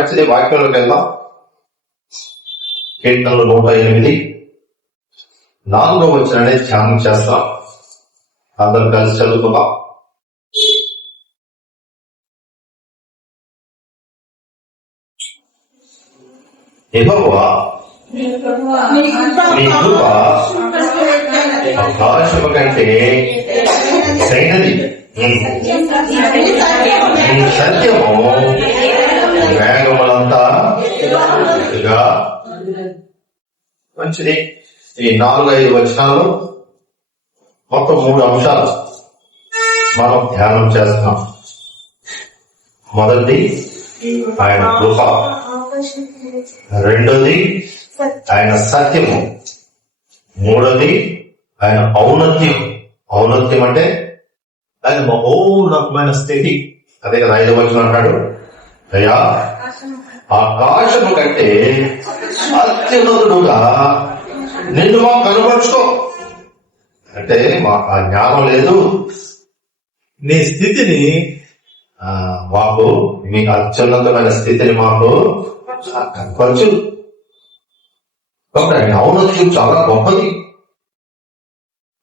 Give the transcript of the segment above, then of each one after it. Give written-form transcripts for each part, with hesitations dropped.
మంచిది, వాక్యంలోకి వెళ్దాం. కీర్తనలు 108 4వ వచనాన్ని ధ్యానం చేస్తాం. అందరం కలిసి చదువుకుందాం. యెహోవా నీ కృప ఆకాశము కంటే ఎత్తైనది, నీ సత్యము మేఘములంతా. మంచిది. ఈ 4-5 వచనాలు మొత్తం 3 అంశాలు మనం ధ్యానం చేస్తున్నాం. మొదటిది ఆయన కృప, రెండోది ఆయన సత్యము, మూడోది ఆయన ఔన్నత్యం. ఔన్నత్యం అంటే ఆయన మహోన్నతమైన స్థితి. అదే కదా 5వ వచనం అంటాడు, అయ్యా ఆకాశము కంటే అత్యున్నతుడుగా నిన్ను మాకు కనబరుచుకో. అంటే మాకు ఆ జ్ఞానం లేదు, నీ స్థితిని మాకు, నీ అత్యున్నతమైన స్థితిని మాకు కనపరచు. ఆయన ఔన్నత్యం చాలా గొప్పది.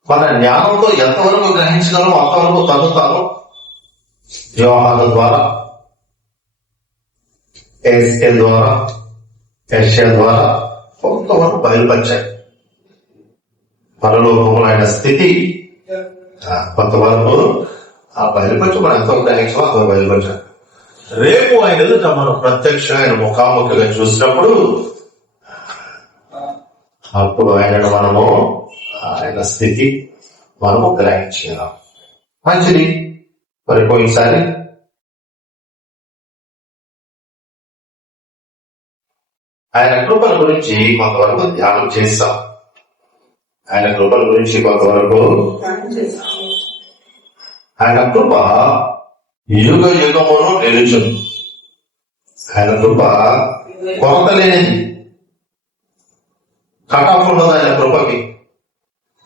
మన జ్ఞానంతో ఎంతవరకు గ్రహించగలమో అంతవరకు తగ్గుతాను. వ్యవహారం ద్వారా, ఎస్కేల్ ద్వారా, యెషయా ద్వారా కొంతవరకు బయలుపరిచాయి. పరలోకంలో ఆయన స్థితి కొంతవరకు ఆ బయలుపరచు, మనం ఎంతో గ్రహించమో అంత బయలుపరిచారు. రేపు ఆయన ఎదుట మనం ప్రత్యక్ష ఆయన ముఖాముఖిగా చూసినప్పుడు అప్పుడు ఆయనను మనము, ఆయన స్థితి మనము గ్రహించాం. మంచిది. మరి పోయినసారి ఆయన కృపల గురించి కొంతవరకు ధ్యానం చేస్తాం. ఆయన కృపల గురించి కొంతవరకు, ఆయన కృప యుగ యుగమును నిలుచును. ఆయన కృప కొరత లేనిది, కటాఫ్ ఉండదు ఆయన కృపకి.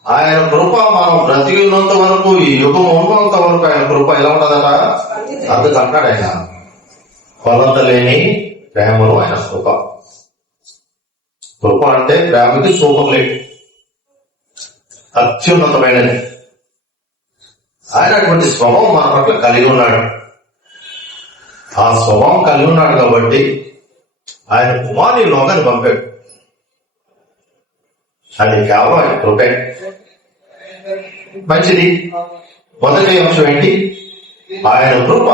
ఆయన కృప మనం బ్రతికినంత వరకు, ఈ యుగం ఉన్నంత వరకు ఆయన కృప ఎలా ఉండదట. అందుకంటాడు ఆయన కొరత లేని ప్రేమను ఆయన కృప. కృప అంటే ప్రేమకి సూపం లేదు, అత్యున్నతమైనది. ఆయన అటువంటి స్వభావం మన పట్ల కలిగి ఉన్నాడు. ఆ స్వభావం కలిగి ఉన్నాడు కాబట్టి ఆయన కుమారుని లోకాన్ని పంపాడు. అది కేవలం ఆయన కృపే. మంచిది. మొదటి అంశం ఏంటి? ఆయన కృప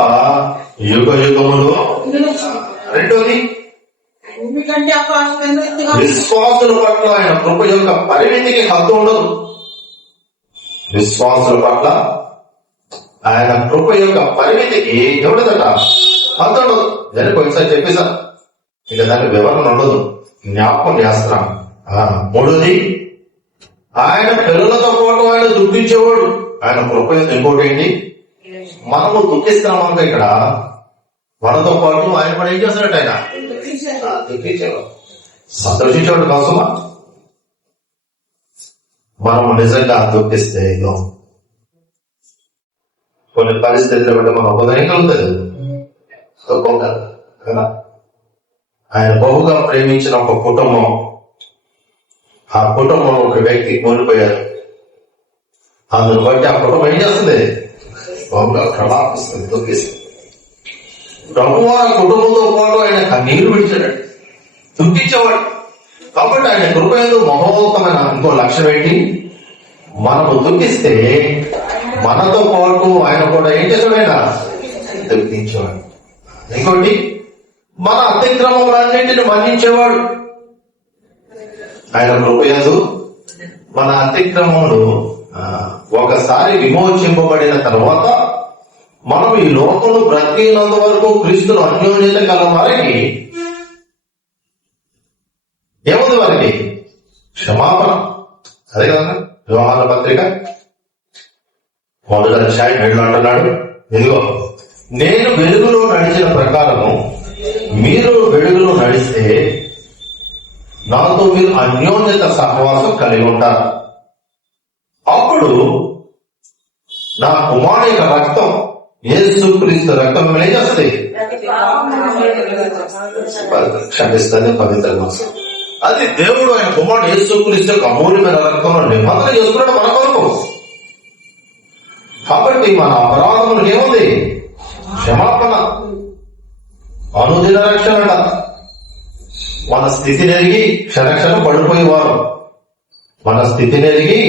యుగ యుగములు. రెండోది విశ్వాసుల పట్ల ఆయన కృప యొక్క పరిమితికి హద్దు ఉండదు. విశ్వాసుల పట్ల ఆయన కృప యొక్క పరిమితికి ఎవడదట హద్దు ఉండదు. దాన్ని కొంచెం చెప్పేసా, ఇక దానికి వివరణ ఉండదు, జ్ఞాపకం చేస్తున్నాం. మూడోది ఆయన పిల్లలతో పాటు ఆయన దుఃఖించేవాడు. ఆయన కృప ఇంకోటి ఏంటి? మనము దుఃఖిస్తున్నామంటే ఇక్కడ మనతో పాటు ఆయన కూడా ఏం చేస్తాడట, ఆయన దుఃఖించేవాడు, సంతోషించేవాడు కోసమా. మనము నిజంగా దుఃఖిస్తే కొన్ని పరిస్థితులు బట్టి మనం ఉపదయం కలుగుతుంది. ఆయన బహుగా ప్రేమించిన ఒక కుటుంబం, ఆ కుటుంబంలో ఒక వ్యక్తి కోల్పోయారు. అందును బట్టి ఆ కుటుంబం ఏం చేస్తుంది? బహుగా ప్రలాపిస్తుంది, దుఃఖిస్తుంది. ప్రభు ఆ కుటుంబంతో పాటు ఆయన కన్నీరు విడిచాడు, దుఃఖించేవాడు. కాబట్టి ఆయన కృపయందు మహోన్నతమైన ఇంకో లక్ష్యం ఏంటి? మనము దుఃఖిస్తే మనతో పాటు ఆయన కూడా ఏం చేశాడు? ఆయన దుఃఖించేవాడు. ఇంకోటి, మన అతిక్రమములన్నింటిని మన్నించేవాడు. ఆయన కృపయందు మన అతిక్రమములు ఒకసారి విమోచింపబడిన తర్వాత మనం ఈ లోకంలో బ్రతికినంత వరకు క్రీస్తును అన్యోన్యత గల వారికి ఏముంది? వారికి క్షమాపణ. అదే కదా యోహాను పత్రిక 1వ అధ్యాయం 7 అంటున్నాడు, ఇదిగో నేను వెలుగులో నడిచిన ప్రకారము మీరు వెలుగులో నడిస్తే నాతో మీరు అన్యోన్యత సహవాసం కలిగి ఉంటారు. అప్పుడు నా కుమారుని యొక్క రక్తం యేసుక్రీస్తు రక్తం మిమ్మల్ని ఏం చేస్తుంది? క్షమిస్తుంది, పవిత్ర మనసు. అది దేవుడు ఆయన కుమారుడు యేసుక్రీస్తు యొక్క అమూల్యమైన రక్తంలో నిబంధన చేసుకున్నాడు మన కొరకు. కాబట్టి మన అపరాధములకు ఏముంది? క్షమాపణ, అనుదిన రక్షణ. మన స్థితిని ఎరిగి క్షణక్షణం పడిపోయేవారు. మన స్థితిని ఎరిగి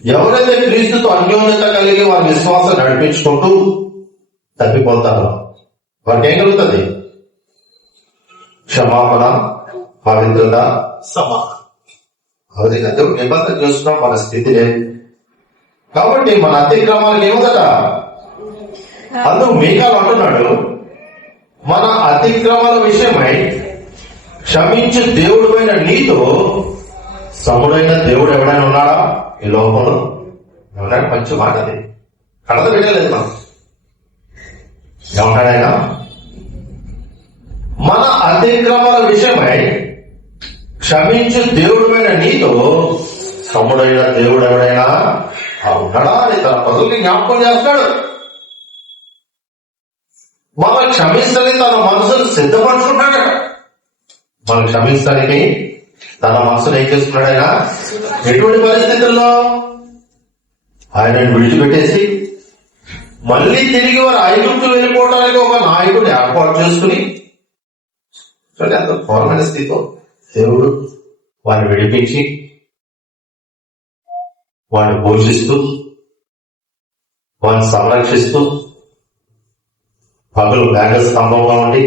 ఎవరైతే క్రీస్తుతో అన్యోన్యత కలిగి వారి విశ్వాసం నడిపించుకుంటూ తప్పిపోతారో వారికి ఏం కలుగుతుంది? క్షమాపణ, పవిత్రత, సమాధానం. అది దేవుడు నిబంధన చేస్తున్నాం మన స్థితి లేదు కాబట్టి మన అతిక్రమాలకు ఏముందట? అందుకు మీకాలు అంటున్నాడు, మన అతిక్రమాల విషయమై క్షమించు దేవుడు పైన నీతో సముడైన దేవుడు ఎవడైనా ఉన్నాడా ఈ లోకంలో? ఎవరైనా మంచి మాట అది కడత పెట్టలేదు మనం. ఏమంటాడైనా? మన అతిక్రమాల విషయమై క్షమించు దేవుడు పైన నీతో సముడైన దేవుడు ఎవడైనా ఉన్నాడా అని తన ప్రజల్ని జ్ఞాపకం చేస్తాడు. మనం క్షమిస్తానికి తన మనసును సిద్ధపరుచుకున్నాడు. మనం క్షమిస్తానికి తన మనసును ఏం చేస్తున్నాడు ఆయన? ఎటువంటి పరిస్థితుల్లో? ఆయనను విడిచిపెట్టేసి మళ్ళీ తిరిగి వారు ఐగుప్తు వెళ్ళిపోవడానికి ఒక నాయకుడిని ఏర్పాటు చేసుకుని అంత ఘోరమైన స్థితితో దేవుడు వారిని విడిపించి వాడిని పోషిస్తూ వాడిని సంరక్షిస్తూ పగలు మేఘ స్తంభంగా ఉండి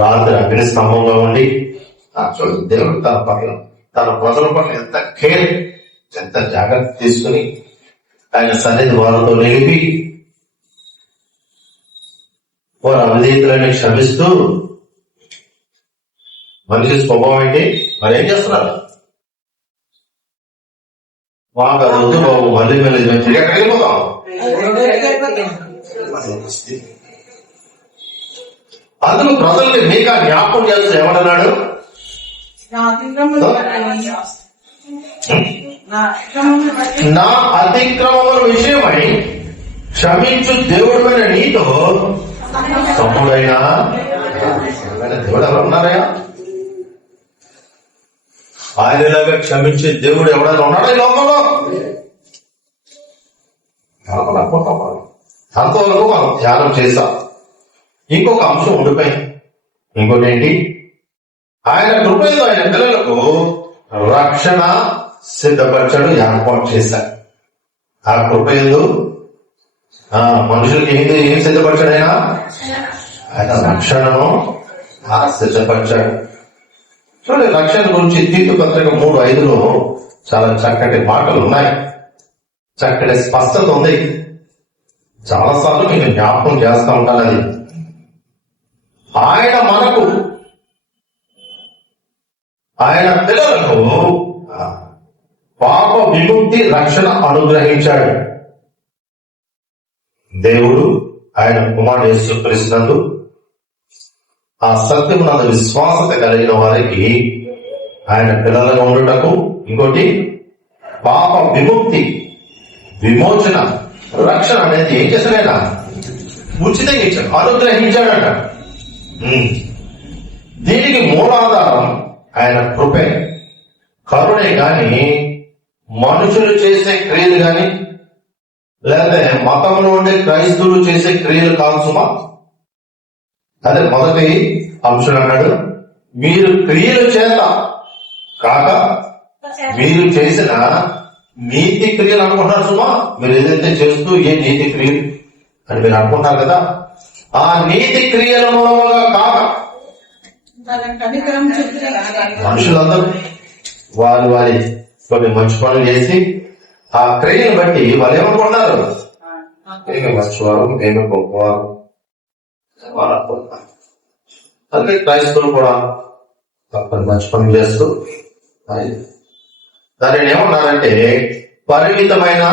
రాత్రి అగ్ని స్తంభంగా ఉండి దేవుడు తన పట్ల తన ప్రజల పట్ల ఎంత కేర్, ఎంత జాగ్రత్త తీసుకుని ఆయన సన్నిధి వారితో నిలిపి వారి అవిధేయతలని క్షమిస్తూ మనిషి స్వభావం ఏంటి? మరి ఏం చేస్తున్నారు? మాకు అది వద్దు బాబు, మళ్ళీ మళ్ళీ మంచిగా ఎక్కడికి వెళ్ళిపోతాం. అందుకు ప్రజల్ని మీకా జ్ఞాపకం చేస్తూ ఏమన్నాడు? నా అతిక్రమముల విషయమై క్షమించు దేవుడు పైన నీతో సముడైన దేవుడు ఎవరు ఉన్నారయ్యా? ఆయనలాగా క్షమించే దేవుడు ఎవడైనా ఉన్నాడా ఈ లోకంలో? అంతవరకు మనం ధ్యానం చేశాం. ఇంకొక అంశం ఉండిపోయింది. ఇంకోటి ఏంటి? ఆయన కృపతో ఆయన పిల్లలకు రక్షణ సిద్ధపరచాడు, ఏర్పాటు చేశాడు. ఆ కృపయందు మనుషులకి ఏం సిద్ధపరచాడు? ఆయన రక్షణను సిద్ధపరచాడు. చూడండి, రక్షణ గురించి తీతు పత్రిక 3:5 చాలా చక్కటి మాటలు ఉన్నాయి, చక్కటి స్పష్టత ఉంది. చాలాసార్లు మీకు జ్ఞాపకం చేస్తూ ఉంటాను. అది ఆయన మనకు, ఆయన పిల్లలకు పాప విముక్తి రక్షణ అనుగ్రహించాడు. దేవుడు ఆయన కుమారుడు యేసుక్రీస్తునందు ఆ సత్యమునందు విశ్వాసత కలిగిన వారికి ఆయన పిల్లలుగా ఉండుటకు, ఇంకోటి పాప విముక్తి, విమోచన, రక్షణ అనేది ఏం చేశాడైనా? ఉచితంగా ఇచ్చాడు, అనుగ్రహించాడట. దీనికి మూలాధారం ఆయన కృపే, కరుణే గాని మనుషులు చేసే క్రియలు గాని లేకపోతే మతంలో ఉండే క్రైస్తవులు చేసే క్రియలు కాదు సుమా. అదే మొదటి అంశం అన్నాడు, మీరు క్రియల చేత కాక మీరు చేసిన నీతి క్రియలు అనుకుంటున్నారు సుమా. మీరు ఏదైతే చేస్తూ ఏ నీతి క్రియలు అని మీరు అనుకుంటారు కదా, ఆ నీతి క్రియల మూలంగా కాక మనుషులందరూ వారి కొన్ని మంచి పనులు చేసి ఆ క్రియను బట్టి వాళ్ళు ఏమనుకుంటున్నారు? నేను మంచివారు, నేను గొప్పవారు. అందుకే క్రైస్తవులు కూడా తప్పని మంచి పనులు చేస్తూ దానిని ఏమన్నారంటే పరిమితమైన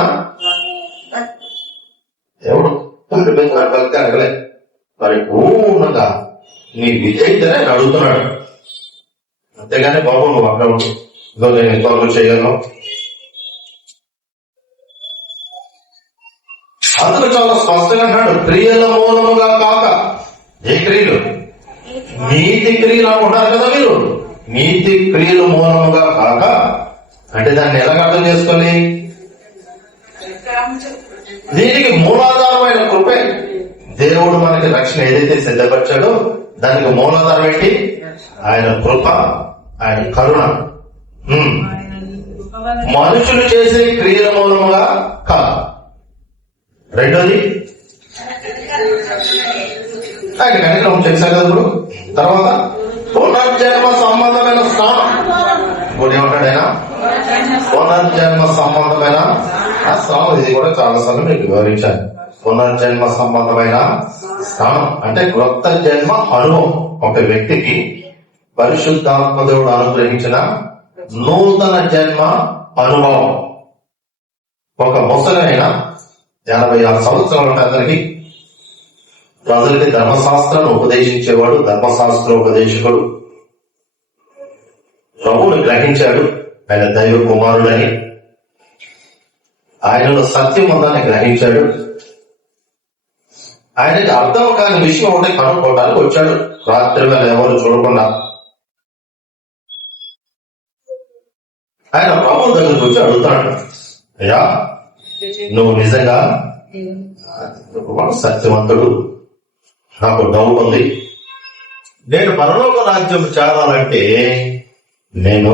దేవుడు పరిమితమైన భక్తి అనగలే, పరిపూర్ణంగా నీ విధేయతనే అడుగుతున్నాడు. అంతేగాని బాబు నువ్వు అక్కడ ఇదో నేను ఎంతవరకు చేయగలను, అందుకు చాలా స్పష్టంగా అంటాడు, క్రియల మూలముగా కాక. ఏ క్రియలు? నీతి క్రియలు అనుకుంటారు కదా మీరు. నీతి క్రియల మూలముగా కాక అంటే దాన్ని ఎలా అర్థం చేసుకోవాలి? దీనికి మూలాధారమైన కృపే. దేవుడు మనకి రక్షణ ఏదైతే సిద్ధపరిచాడో దానికి మూలాధారం ఏంటి? ఆయన కృప, ఆయన కరుణ. మనుషులు చేసే క్రియల మూలముగా కాదు. రెండోది ఆయన కనికరం చేశారు కదా ఇప్పుడు. తర్వాత పునర్జన్మ సంబంధమైన స్నానం. ఇప్పుడు ఏమంటాడు ఆయన? పునర్జన్మ సంబంధమైన స్నానం. ఇది కూడా చాలా సార్లు మీకు వివరించాను. పునర్జన్మ సంబంధమైన స్నానం అంటే క్రొత్త జన్మ అనుభవం. ఒక వ్యక్తికి పరిశుద్ధాత్మ దేవుడు అనుగ్రహించిన నూతన జన్మ అనుభవం. ఒక ముసలైన 86 సంవత్సరాలు ఉంటే అతనికి ప్రజలకి ధర్మశాస్త్రాన్ని ఉపదేశించేవాడు, ధర్మశాస్త్ర ఉపదేశకుడు. ప్రభువును గ్రహించాడు, ఆయన దైవ కుమారుడని, ఆయనలో సత్యం ఉందని గ్రహించాడు. ఆయనకి అర్థం కాని విషయం ఒకటి కనుక్కోవడానికి వచ్చాడు. రాత్రి వేళ ఎవరు చూడకుండా ఆయన ప్రభు దగ్గరికి వచ్చి అడుగుతాడు, అయ్యా నువ్వు నిజంగా సత్యవంతుడు, నాకు డౌట్ ఉంది. నేను పరలోక రాజ్యం చేరాలంటే నేను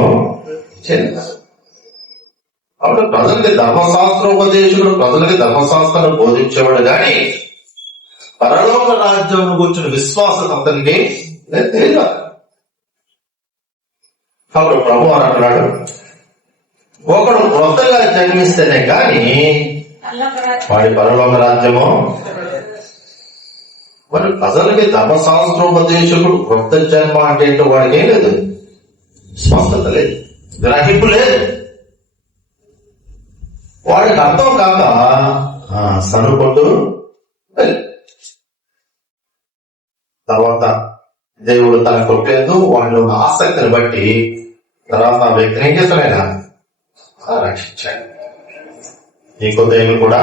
అప్పుడు ప్రజలకి ధర్మశాస్త్రోపదేశుడు, ప్రజలకి ధర్మశాస్త్రాన్ని బోధించేవాడు కానీ పరలోక రాజ్యం కూర్చుని విశ్వాసం అతనికి తెలియదు. అప్పుడు ప్రభు అని అంటున్నాడు, ఒకడు కొత్తగా జన్మిస్తేనే గాని వాడి పరలోక రాజ్యము. మరి ప్రజలకి ధర్మశాస్త్రోపదేశకుడు కొత్త జన్మ అంటే ఏంటో వాడికి ఏం లేదు, స్పష్టత లేదు, గ్రహింపు లేదు. వాడికి అర్థం కాక సనుకుంటూ తర్వాత దేవుడు తన కొట్టలేదు వాళ్ళు ఉన్న ఆసక్తిని బట్టి తర్వాత ఆ వ్యక్తిని ఏం చేస్తాడు? ఆయన రక్షించాడు. నికోదేము కూడా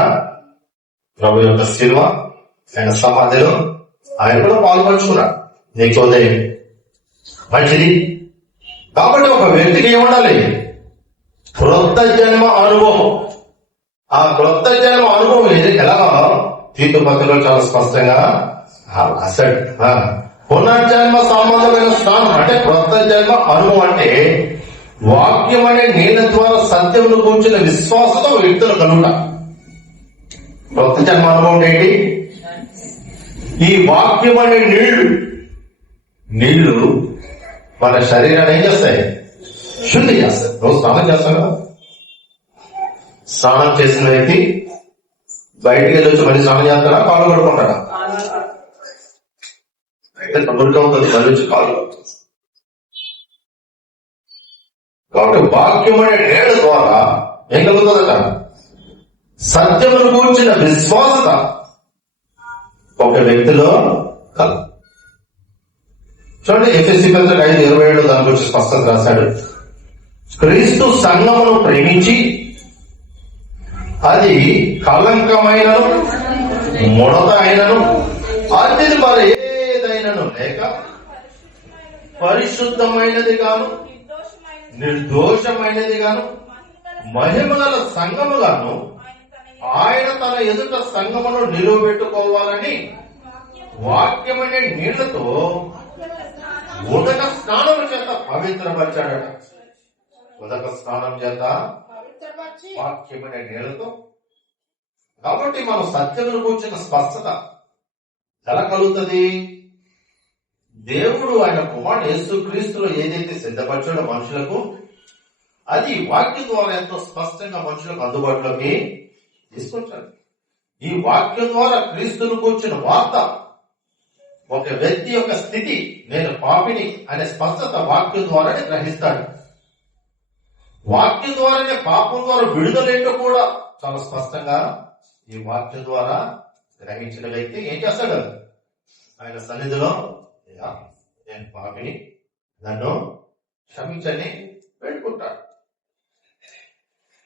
ప్రభు యొక్క శిలువ, ఆయన సమాధిలో ఆయన కూడా పాల్పంచుకున్నాడు. నికోదేము మంచిది. కాబట్టి ఒక వ్యక్తికి ఏముండాలి? క్రొత్త జన్మ అనుభవం. ఆ క్రొత్త జన్మ అనుభవం ఏది ఎలాగో తీతు పత్రికలో చాలా స్పష్టంగా రాశాడు. పునర్జన్మ సంబంధమైన స్థానం అంటే క్రొత్త జన్మ అనుభవం అంటే వాక్యం అనే నీళ్ళ ద్వారా సత్యమును కూర్చున్న విశ్వాసంతో వ్యక్తులు కలుగుట. క్రొత్త జన్మ అనుభవం ఏంటి? ఈ వాక్యం అనే నీళ్లు మన శరీరాన్ని ఏం చేస్తాయి? శుద్ధి చేస్తాయి. రోజు స్నానం చేస్తాం కదా. స్నానం చేసిన వ్యక్తి బయటికి వెళ్ళొచ్చి మళ్ళీ స్నానం చేస్తాడా? కాలు కడుకుంటాడా? అయితే మురికి అవుతుంది, మళ్ళీ వచ్చి కాలు కడుతుంది. కాబట్టి వాక్యం అనే నీళ్ళ ద్వారా ఏం కలుగుతుందట? సత్యమును కూర్చిన విశ్వాసత ఒక వ్యక్తిలో కలుగు. చూడండి, ఎఫెసీ పత్రిక 5:27 దాని గురించి స్పష్టంగా రాశాడు. క్రీస్తు సంఘమును ప్రేమించి అది కళంకమైనను ముడత అయినను అతిథి మరి ఏదైనను లేక పరిశుద్ధమైనది గాను నిర్దోషమైనది గాను మహిమగల సంఘముగాను ఆయన తన ఎదుట సంఘమును నిలువబెట్టుకోవాలని వాక్యమనే నీళ్లతో ఉదక స్నానం చేత పవిత్రపరిచాడట. ఉదక స్నానం చేత వాక్యమనే నీళ్లతో. కాబట్టి మనం సత్యమును కూర్చున్న స్పష్టత ఎలా కలుగుతుంది? దేవుడు ఆయన కుమారుడు యేసుక్రీస్తులో ఏదైతే సిద్ధపరిచాడో మనుషులకు, అది వాక్యం ద్వారా ఎంతో స్పష్టంగా మనుషులకు అందుబాటులోకి తీసుకొచ్చాడు. ఈ వాక్యం ద్వారా క్రీస్తును కూర్చున్న వార్త, ఒక వ్యక్తి యొక్క స్థితి, నేను పాపిని అనే స్పష్టత వాక్యం ద్వారానే గ్రహిస్తాడు. వాక్యం ద్వారానే పాపం ద్వారా విడుదలేంటో కూడా చాలా స్పష్టంగా ఈ వాక్యం ద్వారా గ్రహించిన వ్యక్తి ఏం చేస్తాడు? ఆయన సన్నిధిలో నేను పాపిని, నన్ను క్షమించని పెట్టుకుంటాడు.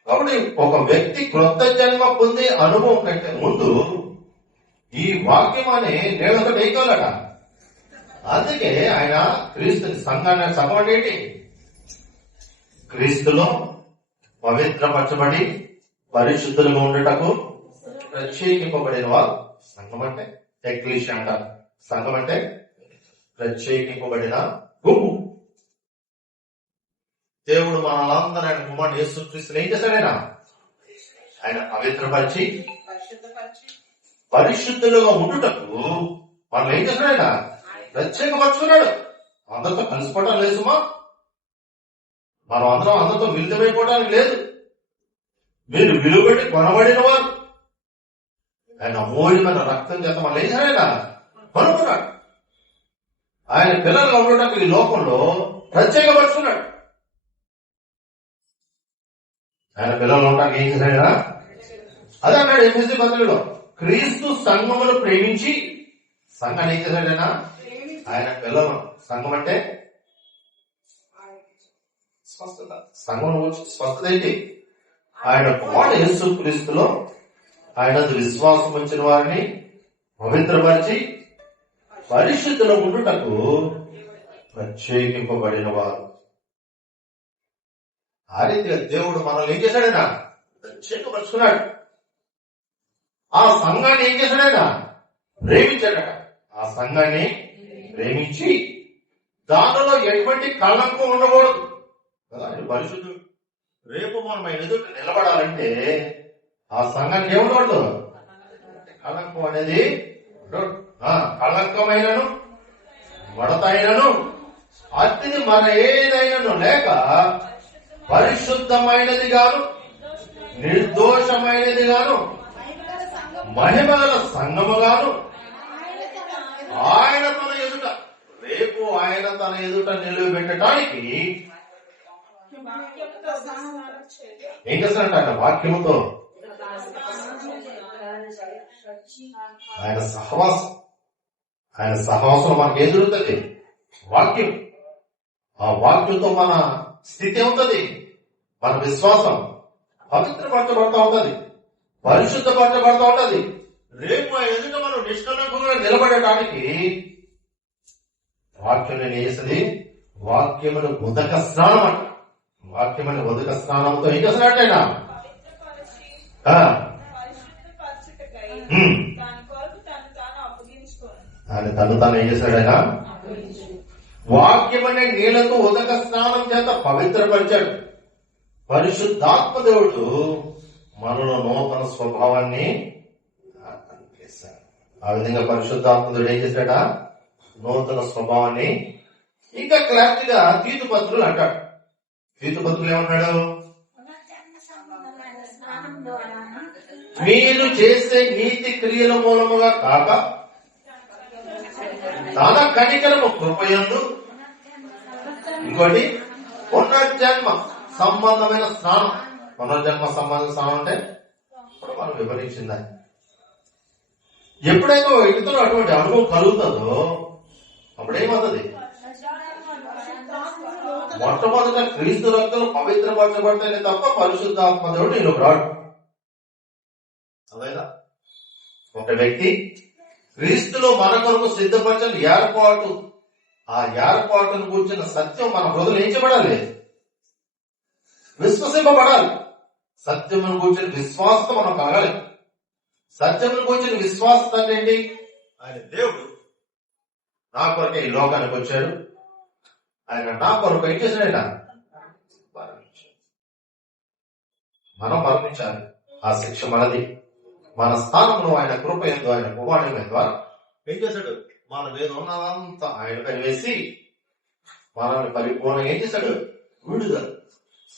కాబట్టి ఒక వ్యక్తి క్రొత్త జన్మ పొందే అనుభవం కంటే ముందు ఈ వాక్యం అనే నేలతో వేయగలట. అందుకే ఆయన క్రీస్తుని సంఘాన్ని సంఘం ఏంటి? క్రీస్తులో పవిత్రపరచబడి పరిశుద్ధులుగా ఉండటకు ప్రత్యేకింపబడిన వారు సంఘం అంటే ఎక్లీషియా అంటారు. సంఘం అంటే ప్రత్యేకింపబడిన గుంపు. దేవుడు మనలందరూ ఆయన కుమారుడు యేసుక్రీస్తుని ఏం చేశాడైనా? ఆయన పవిత్రపరిచి పరిశుద్ధులుగా ఉండుటకు మనం ఏం చేశాడైనా? ప్రత్యేకపరుచుకున్నాడు. అందరితో కలిసిపోవటం లేదు సుమా. మనం అందరితో మిళితమైపోవడానికి లేదు. మీరు విలువబెట్టి కొనబడిన వారు. ఆయన అమూల్యమైన రక్తం చేత మనం ఏం చేశాడైనా? కొనుక్కున్నాడు. ఆయన పిల్లలుగా ఉండటం ఈ లోకంలో ప్రత్యేకపరుచుకున్నాడు. ఆయన పిల్లలు ఉండటానికి ఏం చేశాడైనా? అదే అన్నాడు ఎఫెసీ పత్రికలో, క్రీస్తు సంఘమును ప్రేమించి సంఘాన్ని ఏం చేశాడైనా? ఆయన పిల్లలు. సంఘం అంటే స్పష్టత. సంఘం స్పష్టత ఏంటి? ఆయన కుమారుడు యేసు క్రీస్తులో ఆయన విశ్వాసం వచ్చిన వారిని పవిత్రపరిచి పరిశుద్ధులు ఉండుటకు ప్రత్యేకింపబడిన వారు. ఆ రీతిగా దేవుడు మనల్ని ఏం చేశాడైనా? ప్రత్యేకపరుచుకున్నాడు. ఆ సంఘాన్ని ఏం చేశాడైనా? ప్రేమించాడట. ఆ సంఘాన్ని ప్రేమించి దానిలో ఎటువంటి కళంకం ఉండకూడదు కదా. ఆయన పరిశుద్ధుడు. రేపు మనం ఆయన ఎదుట నిలబడాలంటే ఆ సంఘానికి ఏముండకూడదు? కళంకం అనేది కళంకమైనను మడతైనను అతిథి మన ఏదైనాను లేక పరిశుద్ధమైనది గాను నిర్దోషమైనది గాను మహిమగల సంఘము గాను ఆయన తన ఎదుట రేపు ఆయన తన ఎదుట నిలబెట్టడానికి ఏం చేస్తాడంట? ఆయన వాక్యముతో ఆయన సహవాసం మనకు ఎదురుతుంది. వాక్యం. ఆ వాక్యంతో మన స్థితి అవుతుంది. మన విశ్వాసం పవిత్రపరచబడతా ఉంటది, పరిశుద్ధపరచబడతా ఉంటది. రేపు ఆ ఎదుట మనం నిష్కలంకంగా నిలబడటానికి వాక్యం నేను వేసింది వాక్యమును ఉదక స్నానం అంట. వాక్యమైన ఉదక స్నానంతో ఏం చేస్తున్నాడైనా? ఆయన తను తాను ఏం చేశాడైనా? వాక్యమనే నీళ్లతో ఉదక స్నానం చేత పవిత్రపరిచాడు. పరిశుద్ధాత్మ దేవుడు మనలో నూతన స్వభావాన్ని చేశాడు. ఆ విధంగా పరిశుద్ధాత్మ దేవుడు ఏం చేశాడా? నూతన స్వభావాన్ని. ఇంకా క్లారిటీ గా తీతు పత్రులు అంటాడు. తీతు పత్రులు ఏమన్నాడు? మీరు చేసే నీతి క్రియల మూలముగా కాక తన కనికరము కృపయందు ఇంకోటి పునర్జన్మ సంబంధమైన స్నానం. పునర్జన్మ సంబంధ స్నానం అంటే ఇప్పుడు మనం వివరించింది. ఎప్పుడైతే ఇతరులు అటువంటి అనుభవం కలుగుతుందో అప్పుడేమవుతుంది? మొట్టమొదట క్రీస్తు రక్తం పవిత్రపరచబడితేనే తప్ప పరిశుద్ధాత్మ దేవుడు నేను రాడు. అదేనా? ఒక వ్యక్తి క్రీస్తులో మన కొరకు సిద్ధపరచని ఏర్పాటు, ఆ ఏర్పాటును కూర్చున్న సత్యం మన హృదయం ఏం చేయబడాలి? విశ్వసింపబడాలి. సత్యమును కూర్చుని విశ్వాసత మనం కలగాలి. సత్యమును కూర్చుని విశ్వాసత అంటే ఏంటి? ఆయన దేవుడు నా కొరకే ఈ లోకానికి వచ్చాడు. ఆయన నా కొరకు ఏం చేశాడు? మనం మరణించాలి. ఆ శిక్ష మనది. మన స్థానంలో ఆయన కృప ఎందు ఆయన కుమారుని ద్వారా ఏం చేశాడు? మన మీద ఉన్నదంతా ఆయనపై వేసి మనల్ని పరిపూర్ణంగా ఏం చేశాడు? విడుదల.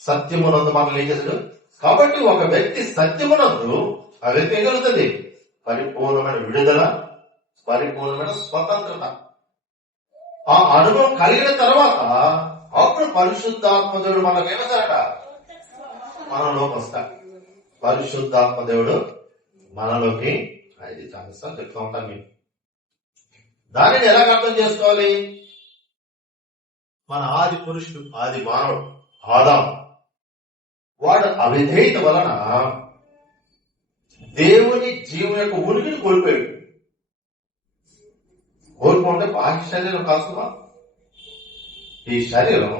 సత్యమునందు మనల్ని ఏం చేశాడు? కాబట్టి ఒక వ్యక్తి సత్యమునందు ఆ వ్యక్తి ఏం కలుగుతుంది? పరిపూర్ణమైన విడుదల, పరిపూర్ణమైన స్వతంత్రత. ఆ అనుభవం కలిగిన తర్వాత అప్పుడు పరిశుద్ధాత్మ దేవుడు మనకు ఏమవుతాడట? మనలోకి వస్తాడు. పరిశుద్ధాత్మ దేవుడు మనలోకి 5 సంవత్సరాలు చెప్తూ ఉంటాను మీకు. దానిని ఎలా అర్థం చేసుకోవాలి? మన ఆది పురుషుడు, ఆది మానవుడు ఆదాము వాడు అవిధేయత వలన దేవుని జీవం యొక్క ఉనికిని కోల్పోయాడు. కోల్పోతే బాహ్య శరీరం కాసుమా, ఈ శరీరం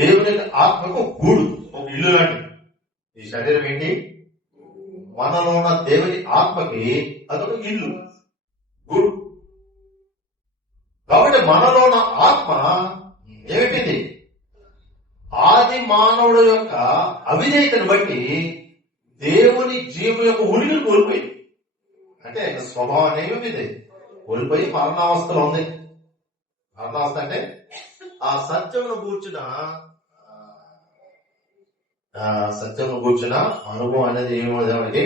దేవుని ఆత్మకు గూడు, ఒక ఇల్లు లాంటి. ఈ శరీరం ఏంటి? మనలో ఉన్న దేవుని ఆత్మకి అదొక ఇల్లు, గూడు. కాబట్టి మనలో ఉన్న ఆత్మ ఏమిటిది? ఆది మానవుడు యొక్క అవిధేయతను బట్టి దేవుని జీవం యొక్క ఉనికిని కోల్పోయింది. అంటే స్వభావం అనేది కోల్పోయి మరణావస్థలో ఉంది. మరణావస్థ అంటే ఆ సత్యమును కూర్చున్న అనుభవం అనేది ఏమవుతుంది?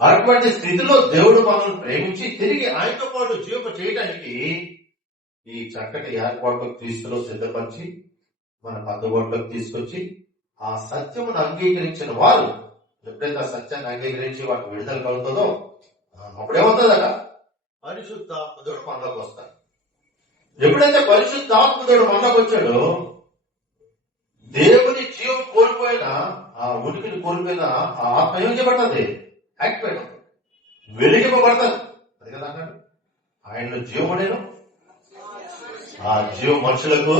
అటువంటి స్థితిలో దేవుడు మనల్ని ప్రేమించి తిరిగి ఆయనతో పాటు జీవింప చేయడానికి ఈ చక్కటి ఏర్పాట్లకు క్రీస్తులో సిద్ధపరిచి మనకు అందుబాటులోకి తీసుకొచ్చి ఆ సత్యమును అంగీకరించిన వారు ఎప్పుడైతే ఆ సత్యాన్ని అంగీకరించి వాటికి విడుదల కలుగుతుందో అప్పుడేమవుతుందట? పరిశుద్ధాత్ముడు మనలోకి వస్తాడు. ఎప్పుడైతే పరిశుద్ధాత్ముడు మనలోకి వచ్చాడో దేవుని జీవం కోల్పోయిన ఆ ఉనికిని కోల్పోయిన ఆ ఆత్మ ఏం చేయబడుతుంది? యాక్టివేట్ అవుతుంది, వెలిగింపబడుతుంది. అది కదా అన్నాడు, ఆయనలో జీవం నేను ఆ జీవం మనుషులకు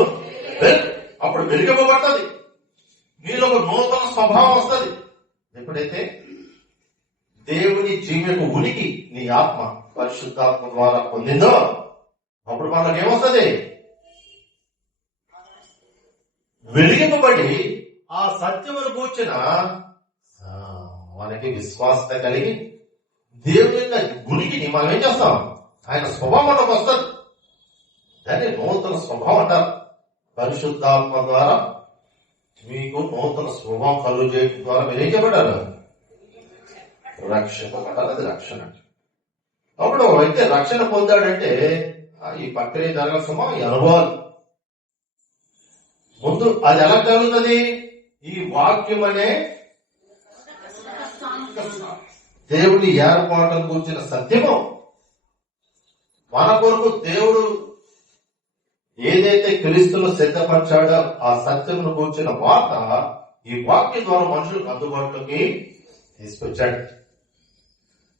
అప్పుడు వెలిగింపబడుతుంది. మీలో ఒక నూతన స్వభావం వస్తుంది. ఎప్పుడైతే దేవుని జీవకు ఉనికి నీ ఆత్మ పరిశుద్ధాత్మ ద్వారా పొందిందో అప్పుడు మనకు ఏమొస్తుంది? వెలిగింపబడి ఆ సత్యమును కూర్చిన మనకి విశ్వాసత కలిగి దేవుని యొక్క ఉనికిని మనం ఏం చేస్తాం? ఆయన స్వభావంలోకి వస్తుంది. దాన్ని నూతన స్వభావం అంటారు. పరిశుద్ధాత్మ ద్వారా మీకు నూతన స్వభావం కలుగు చేయడం ద్వారా మీరు ఏం చేయబడ్డారు? రక్షింపబడ్డారు. అది రక్షణ. అప్పుడు అయితే రక్షణ పొందాడంటే ఈ ప్రక్రియ జరగాల్సిన ఈ అనుభవాలు ముందు అది ఎలా జరుగుతుంది? ఈ వాక్యం అనే దేవుని ఏర్పాటును కూర్చిన సత్యము మన కొరకు దేవుడు ఏదైతే క్రీస్తును సిద్ధపరిచాడో ఆ సత్యమును కూర్చిన వార్త ఈ వాక్యం ద్వారా మనుషులకు అందుబాటులోకి తీసుకొచ్చాడు.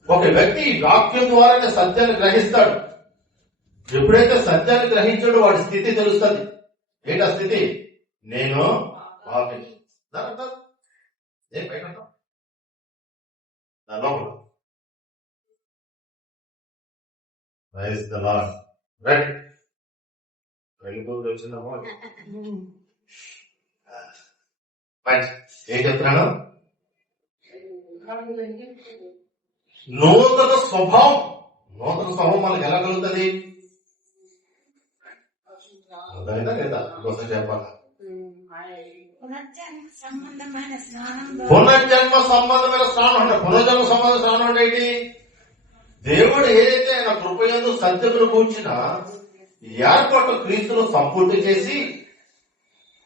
ఒక వ్యక్తి ఈ వాక్యం ద్వారానే సత్యాన్ని గ్రహిస్తాడు. ఎప్పుడైతే సత్యాన్ని గ్రహించాడో వాడి స్థితి తెలుస్తుంది. ఏంటా స్థితి? నేను వచ్చిందమ్మో ఏం చెప్తున్నాను? నూతన స్వభావం మనకు ఎలా కలుగుతుంది? అర్థమైందా లేదా? ఇంకోసం చెప్పాలా? పునర్జన్మ సంబంధమైన స్నానం అంటే పునర్జన్మ సంబంధ స్నానం అంటే ఏంటి? దేవుడు ఏదైతే ఆయన కృపయందు సత్యమును కూర్చిన ఏర్పాటు క్రీస్తును సంపూర్తి చేసి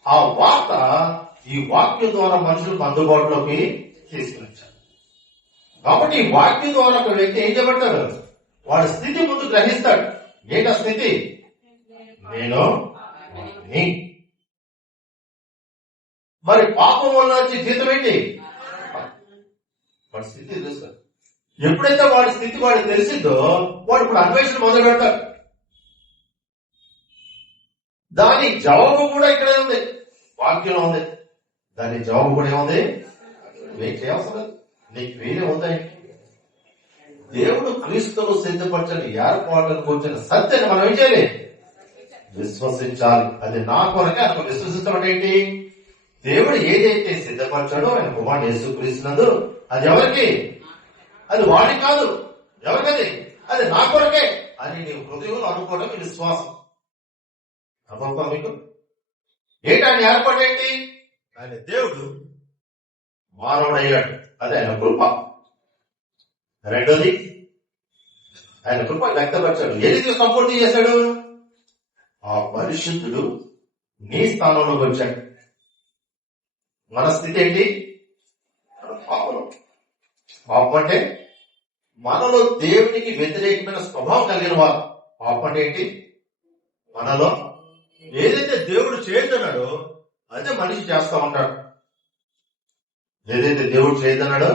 ఆ వార్త ఈ వాక్యం ద్వారా మనుషులకు అందుబాటులోకి తీసుకొచ్చారు. కాబట్టి ఈ వాక్యం ద్వారా ఒక వ్యక్తి ఏం చేయబడతాడు? వాడి స్థితి ముందు గ్రహిస్తాడు. ఏంటా స్థితి? నేను మరి పాపం వల్ల వచ్చే జీతం ఏంటి? వాడి స్థితి తెలుస్తాడు. ఎప్పుడైతే వాడి స్థితి వాడికి తెలిసిందో వాడు ఇప్పుడు అన్వేషణ మొదలు పెడతాడు. దాని జవాబు కూడా ఇక్కడే ఉంది, వాక్యంలో ఉంది. దాని జవాబు కూడా ఏముంది? నీకు చేయవసరం, నీకు వేరే ఉందని. దేవుడు క్రీస్తును సిద్ధపరచని ఏర్పాట్లను కూర్చొని సత్యాన్ని మనం ఏం చేయాలి? విశ్వసించాలి. అది నా కొరకే అనుకో. విశ్వసించడం ఏంటి? దేవుడు ఏదైతే సిద్ధపరచాడో ఆయన కుమారుడు యేసుక్రీస్తునందు అది ఎవరికి? అది వాడికి కాదు. ఎవరికది? అది నా కొరకే అని నీవు హృదయంలో అనుకోవడం విశ్వాసం. అర్థం మీకు? ఏంటి ఆయన ఏర్పాటు ఏంటి? ఆయన దేవుడు మానవుడయ్యాడు, అది ఆయన కృప. రెండోది ఆయన కృప వ్యక్తపరిచాడు. ఏది సంపూర్తి చేశాడు? ఆ పరిశుద్ధుడు నీ స్థానంలోకి వచ్చాడు. మన స్థితి ఏంటి? పాపం అంటే మనలో దేవునికి వ్యతిరేకమైన స్వభావం కలిగిన వారు. పాపం అంటే ఏంటి? మనలో ఏదైతే దేవుడు చేయొద్దన్నాడో అదే మనిషి చేస్తా ఉంటాడు. ఏదైతే దేవుడు చేయొద్దన్నాడో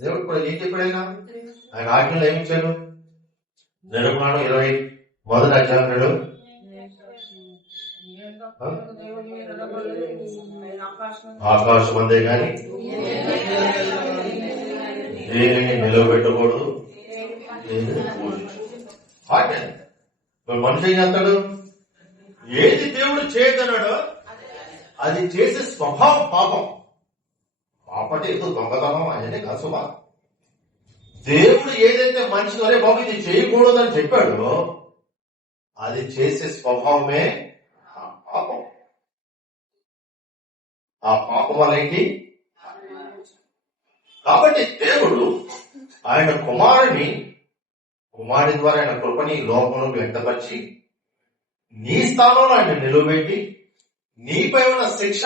దేవుడు కూడా ఏం చెప్పాడైనా ఆయన ఆజ్ఞలు ఏమిచ్చాడు? నిర్మాణం 21 ఆకాశం అందే గాని దేనిని నిలబెట్టకూడదు, దేనిని పూజించకూడదు. మనిషి ఏం చేస్తాడు? ఏది దేవుడు చేయగలడో అది చేసే స్వభావం పాపం. పాపం అంటే ఏదో దొంగతనం ఆయనే కసుమా. దేవుడు ఏదైతే మనిషి వరే బాబు ఇది చేయకూడదని చెప్పాడో అది చేసే స్వభావమే పాపం. ఆ పాపం వల్ల ఏంటి? కాబట్టి దేవుడు ఆయన కుమారుడి ద్వారా ఆయన కృపని లోకంలో వ్యక్తపరిచి నీ స్థానంలో ఆయన నిలబెట్టి నీపై ఉన్న శిక్ష,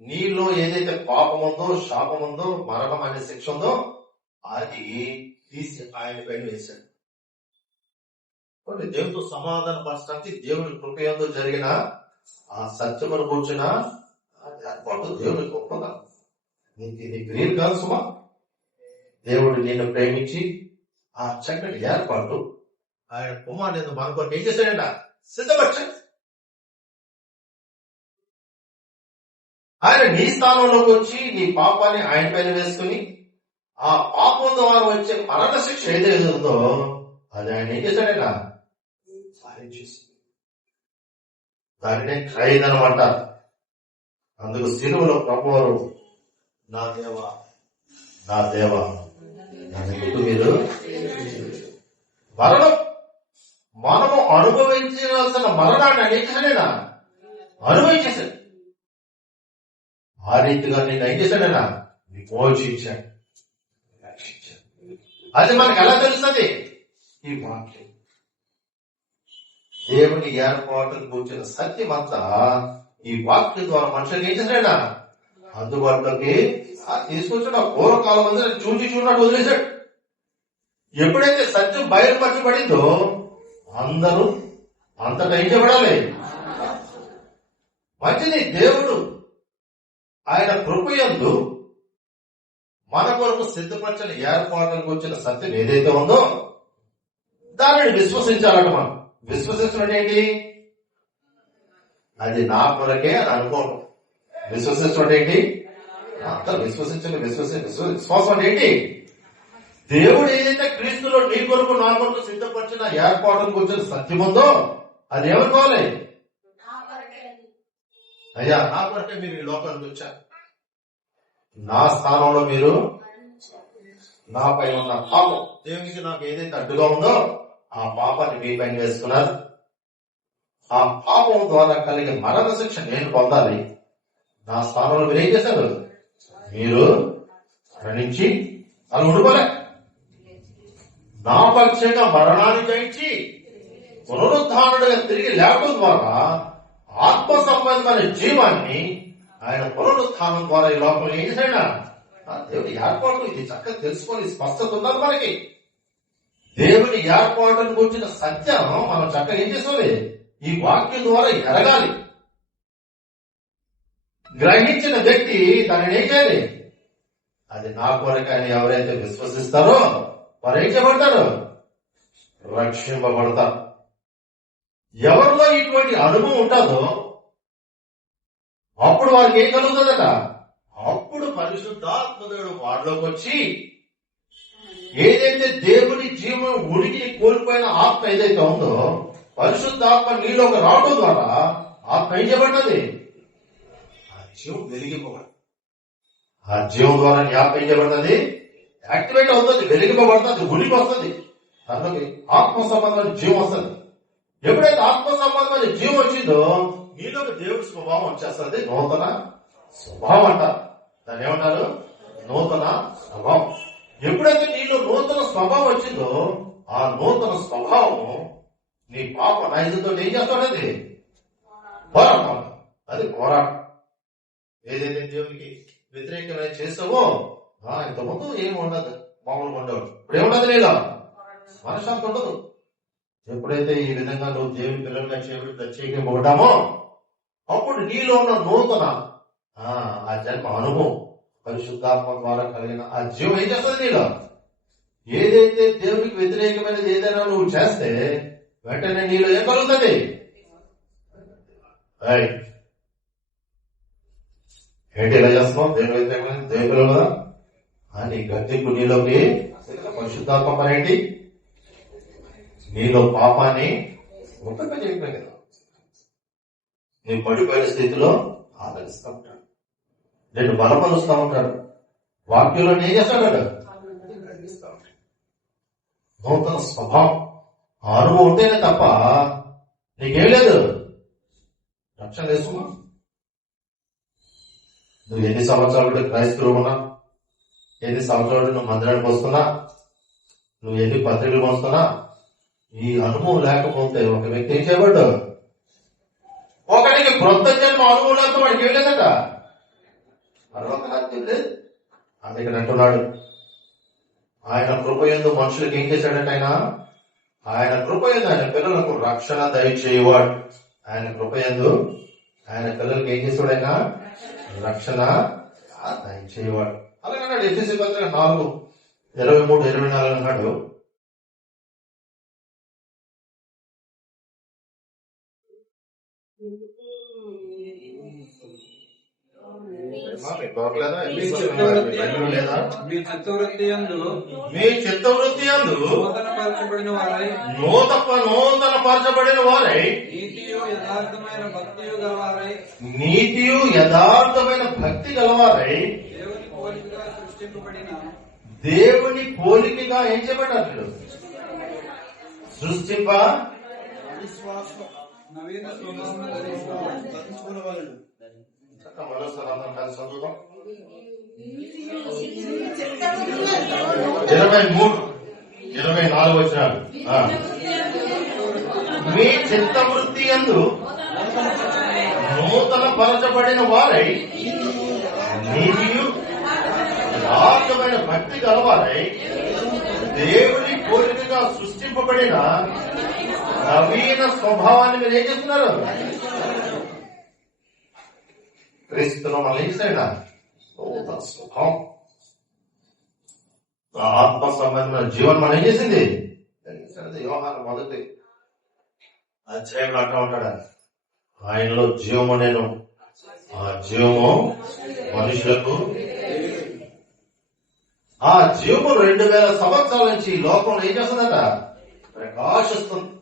నీలో ఏదైతే పాపం ఉందో, శాపం ఉందో, మరణం అనే శిక్ష ఉందో అది తీసి ఆయన పైన వేశాడు. దేవుడితో సమాధాన పరచడానికి దేవుని కృపయంతో జరిగిన ఆ సత్యమును కూర్చున్న ఏర్పాటు దేవుని గొప్పగా. ఇది గ్రీన్ కాదు సుమా. దేవుడు నిన్ను ప్రేమించి ఆ చక్కటి ఏర్పాటు ఆయన కుమారుడు మన కొరకు ఏం చేశాడంట? సిద్ధపరచండి. ఆయన నీ స్థానంలోకి వచ్చి నీ పాపాన్ని ఆయన పైన వేసుకుని ఆ పాపం ద్వారా వచ్చే మరణ శిక్ష ఏదైతే ఉందో అది ఆయన ఏం చేశాడైనా దానినే ఖైదనం అంటారు. అందుకు సిలువలో ప్రభువారు నా దేవా నా దేవా నన్ను మీరు మరణం మనము అనుభవించాల్సిన మరణాన్ని అనేకసాడైనా అనుభవించేశాడు. ఆ రీతిగా నేను ఏం చేశాడైనా విమోచించాడు, రక్షించాడు. అది మనకు ఎలా తెలుస్తుంది? ఈ వాక్యం దేవుని ఏర్పాటును కూర్చున్న సత్యం అంతా ఈ వాక్యం ద్వారా మనుషులకు ఏం చేశాడైనా అందుబాటులోకి తీసుకొచ్చాడు. పూర్వకాలం మంది చూడట్టు వదిలేశాడు. ఎప్పుడైతే సత్యం బయలుపరచబడిందో అందరూ అంతటా ఏం చేయబడాలి? మంచిది. దేవుడు ఆయన కృపయందు మన కొరకు సిద్ధపరచని ఏర్పాట్లకు వచ్చిన సత్యం ఏదైతే ఉందో దానిని విశ్వసించాలట. మనం విశ్వసించడం ఏంటి? అది నా కొరకే అని అనుకోవడం. విశ్వసించడం ఏంటి? అంతా విశ్వసించండి. విశ్వాసం అంటే ఏంటి? దేవుడు ఏదైతే క్రీస్తులో నీ కొరకు నా కొరకు సిద్ధపరిచిన ఏర్పాటుకు వచ్చిన సత్యం ఉందో అది ఏమనుకోవాలి? అయ్యా నా కొరకే మీరు ఈ లోకానికి వచ్చారు. నా స్థానంలో మీరు నాపై ఉన్న పాపం, దేవునికి నాకు ఏదైతే అడ్డుగా ఉందో ఆ పాపాన్ని మీ పైన వేసుకున్నారు. ఆ పాపం ద్వారా కలిగే మరణ శిక్ష నేను పొందాలి. నా స్థానంలో మీరు ఏం చేశారు? మీరు మరణించి అలా ఉండిపోలే, నా పక్షంగా మరణాన్ని జయించి పునరుద్ధారణగా తిరిగి లేవడం ద్వారా ఆత్మ సంబంధమైన జీవాన్ని ఆయన పునరుత్థానం ద్వారా ఈ లోపల ఏం చేశాడా? దేవుని ఏర్పాటు ఇది చక్కగా తెలుసుకొని స్పష్టత ఉన్నది మనకి. దేవుని ఏర్పాటును గురించిన సత్యం మనం చక్కగా ఏం చేసుకోవాలి? ఈ వాక్యం ద్వారా ఎరగాలి. గ్రహించిన వ్యక్తి దానిని ఏం చేయాలి? అది నా కొరకని ఎవరైతే విశ్వసిస్తారో వారు ఏం చేయబడతారు? రక్షింపబడతారు. ఎవరిలో ఇటువంటి అనుభవం ఉంటుందో అప్పుడు వారికి ఏం కలుగుతుందట? అప్పుడు పరిశుద్ధాత్మదేవుడు వారిలోకి వచ్చి ఏదైతే దేవుని జీవనం ఉడికి కోల్పోయిన ఆత్మ ఏదైతే ఉందో పరిశుద్ధాత్మ నీలోకి రావడం ద్వారా ఆత్మ ఏం చేయబడ్డది? ఆ జీవం వెలిగిపోబడి, ఆ జీవం ద్వారా నీ ఆత్మ ఏం చేయబడుతుంది? యాక్టివేట్ అవుతుంది, వెలిగిపోబడుతుంది, ఉనికి వస్తుంది. దాంట్లోకి ఆత్మ సంబంధమైన జీవం వస్తుంది. ఎప్పుడైతే ఆత్మ సంబంధమైన జీవం వచ్చిందో నీలోకి దేవుడి స్వభావం వచ్చేస్తుంది. నూతన స్వభావం అంటారు. దాన్ని ఏమంటారు? నూతన స్వభావం. ఎప్పుడైతే నీలో నూతన స్వభావం వచ్చిందో ఆ నూతన స్వభావం నీ పాప నైజంతో ఏం చేస్తాడది? పోరాటం. అది పోరాటం. ఏదైతే దేవునికి వ్యతిరేకమైన చేసావో ఇంతకుముందు ఏమి ఉండదు, మామూలుగా ఉండవు. ఇప్పుడు ఏముండదు? నీలో మనశ్శాంతి ఉండదు. ఎప్పుడైతే ఈ విధంగా నువ్వు దేవుని పిల్లలుగా ప్రత్యేకింపబడ్డామో అప్పుడు నీలో ఉన్న నూతన ఆ జన్మ అనుభవం పరిశుద్ధాత్మ ద్వారా కలిగిన ఆ జీవం ఏం చేస్తుంది నీలో? ఏదైతే దేవునికి వ్యతిరేకమైనది ఏదైనా నువ్వు చేస్తే వెంటనే నీలో ఏం కలుగుతుంది? ఏంటి ఎలా చేస్తున్నావు? దేవుని వ్యతిరేకమైన దేవుని పిల్లలు కదా నీ గద్దెకు నీలోకి పరిశుద్ధాత్మ పని ఏంటి? నీలో పాపాన్ని ముట్టగా చెప్పినా కదా, నీ పడిపోయిన స్థితిలో ఆదరిస్తూ ఉంటాడు, నేను బలపరుస్తూ ఉంటాడు, వాక్యంలో ఏం చేస్తాడు? నూతన స్వభావం అనుభవం ఉంటేనే తప్ప నీకేం లేదు. రక్షణ చేసుకున్నా నువ్వు ఎన్ని సంవత్సరాలు క్రైస్తవులు ఉన్నా, ఎన్ని సంవత్సరాలు నువ్వు మందిరానికి వస్తున్నా, నువ్వు ఎన్ని పత్రికలు వస్తున్నా, ఈ అనుభవం లేకపోతే ఒక వ్యక్తి ఏం చేయబడ్డు? ఒకరికి క్రొత్త జన్మ అనుభవం లేకపోతే వాడికి ఏం లేదట. అందుకని అంటున్నాడు, ఆయన కృపయందు మనుషులకు ఏం చేశాడంటే ఆయన కృపయందు ఆయన పిల్లలకు రక్షణ దయచేయవాడు. ఆయన కృపయందు ఆయన పిల్లలకు ఏం చేసేవాడు? ఆయన రక్షణ దయచేయవాడు. అలాగన్నాడు ఎఫెసీ పత్రిక 4:23-24 అన్నాడు. మీ చిత్తవృత్తి యందు నూతన పరచబడిన వారై నీతియు యథార్థమైన భక్తి గలవారై దేవుని పోలికగా ఏం చేయబడ్డారు? సృష్టింప నవీన స్వభావం చదువుతాం. 23-24 వచనాలు. మీ చిత్తవృత్తి యందు నూతన పరచబడిన వారై నీతియు యథార్థమైన భక్తి గలవారై దేవుని పోలికగా సృష్టింపబడిన నవీన స్వభావాన్ని మీరు ఏం చేస్తున్నారు? క్రీస్తులో మళ్ళీ ఏం చేశాడు? నూతన స్వభావం, ఆత్మ సంబంధమైన జీవనం మనం ఏం చేసింది? యోహాను 1 అంటూ ఉంటాడు, ఆయనలో జీవము నేను, ఆ జీవము మనుషులకు, ఆ జీవము 2000 సంవత్సరాల నుంచి లోకంలో ఏం చేస్తుందట?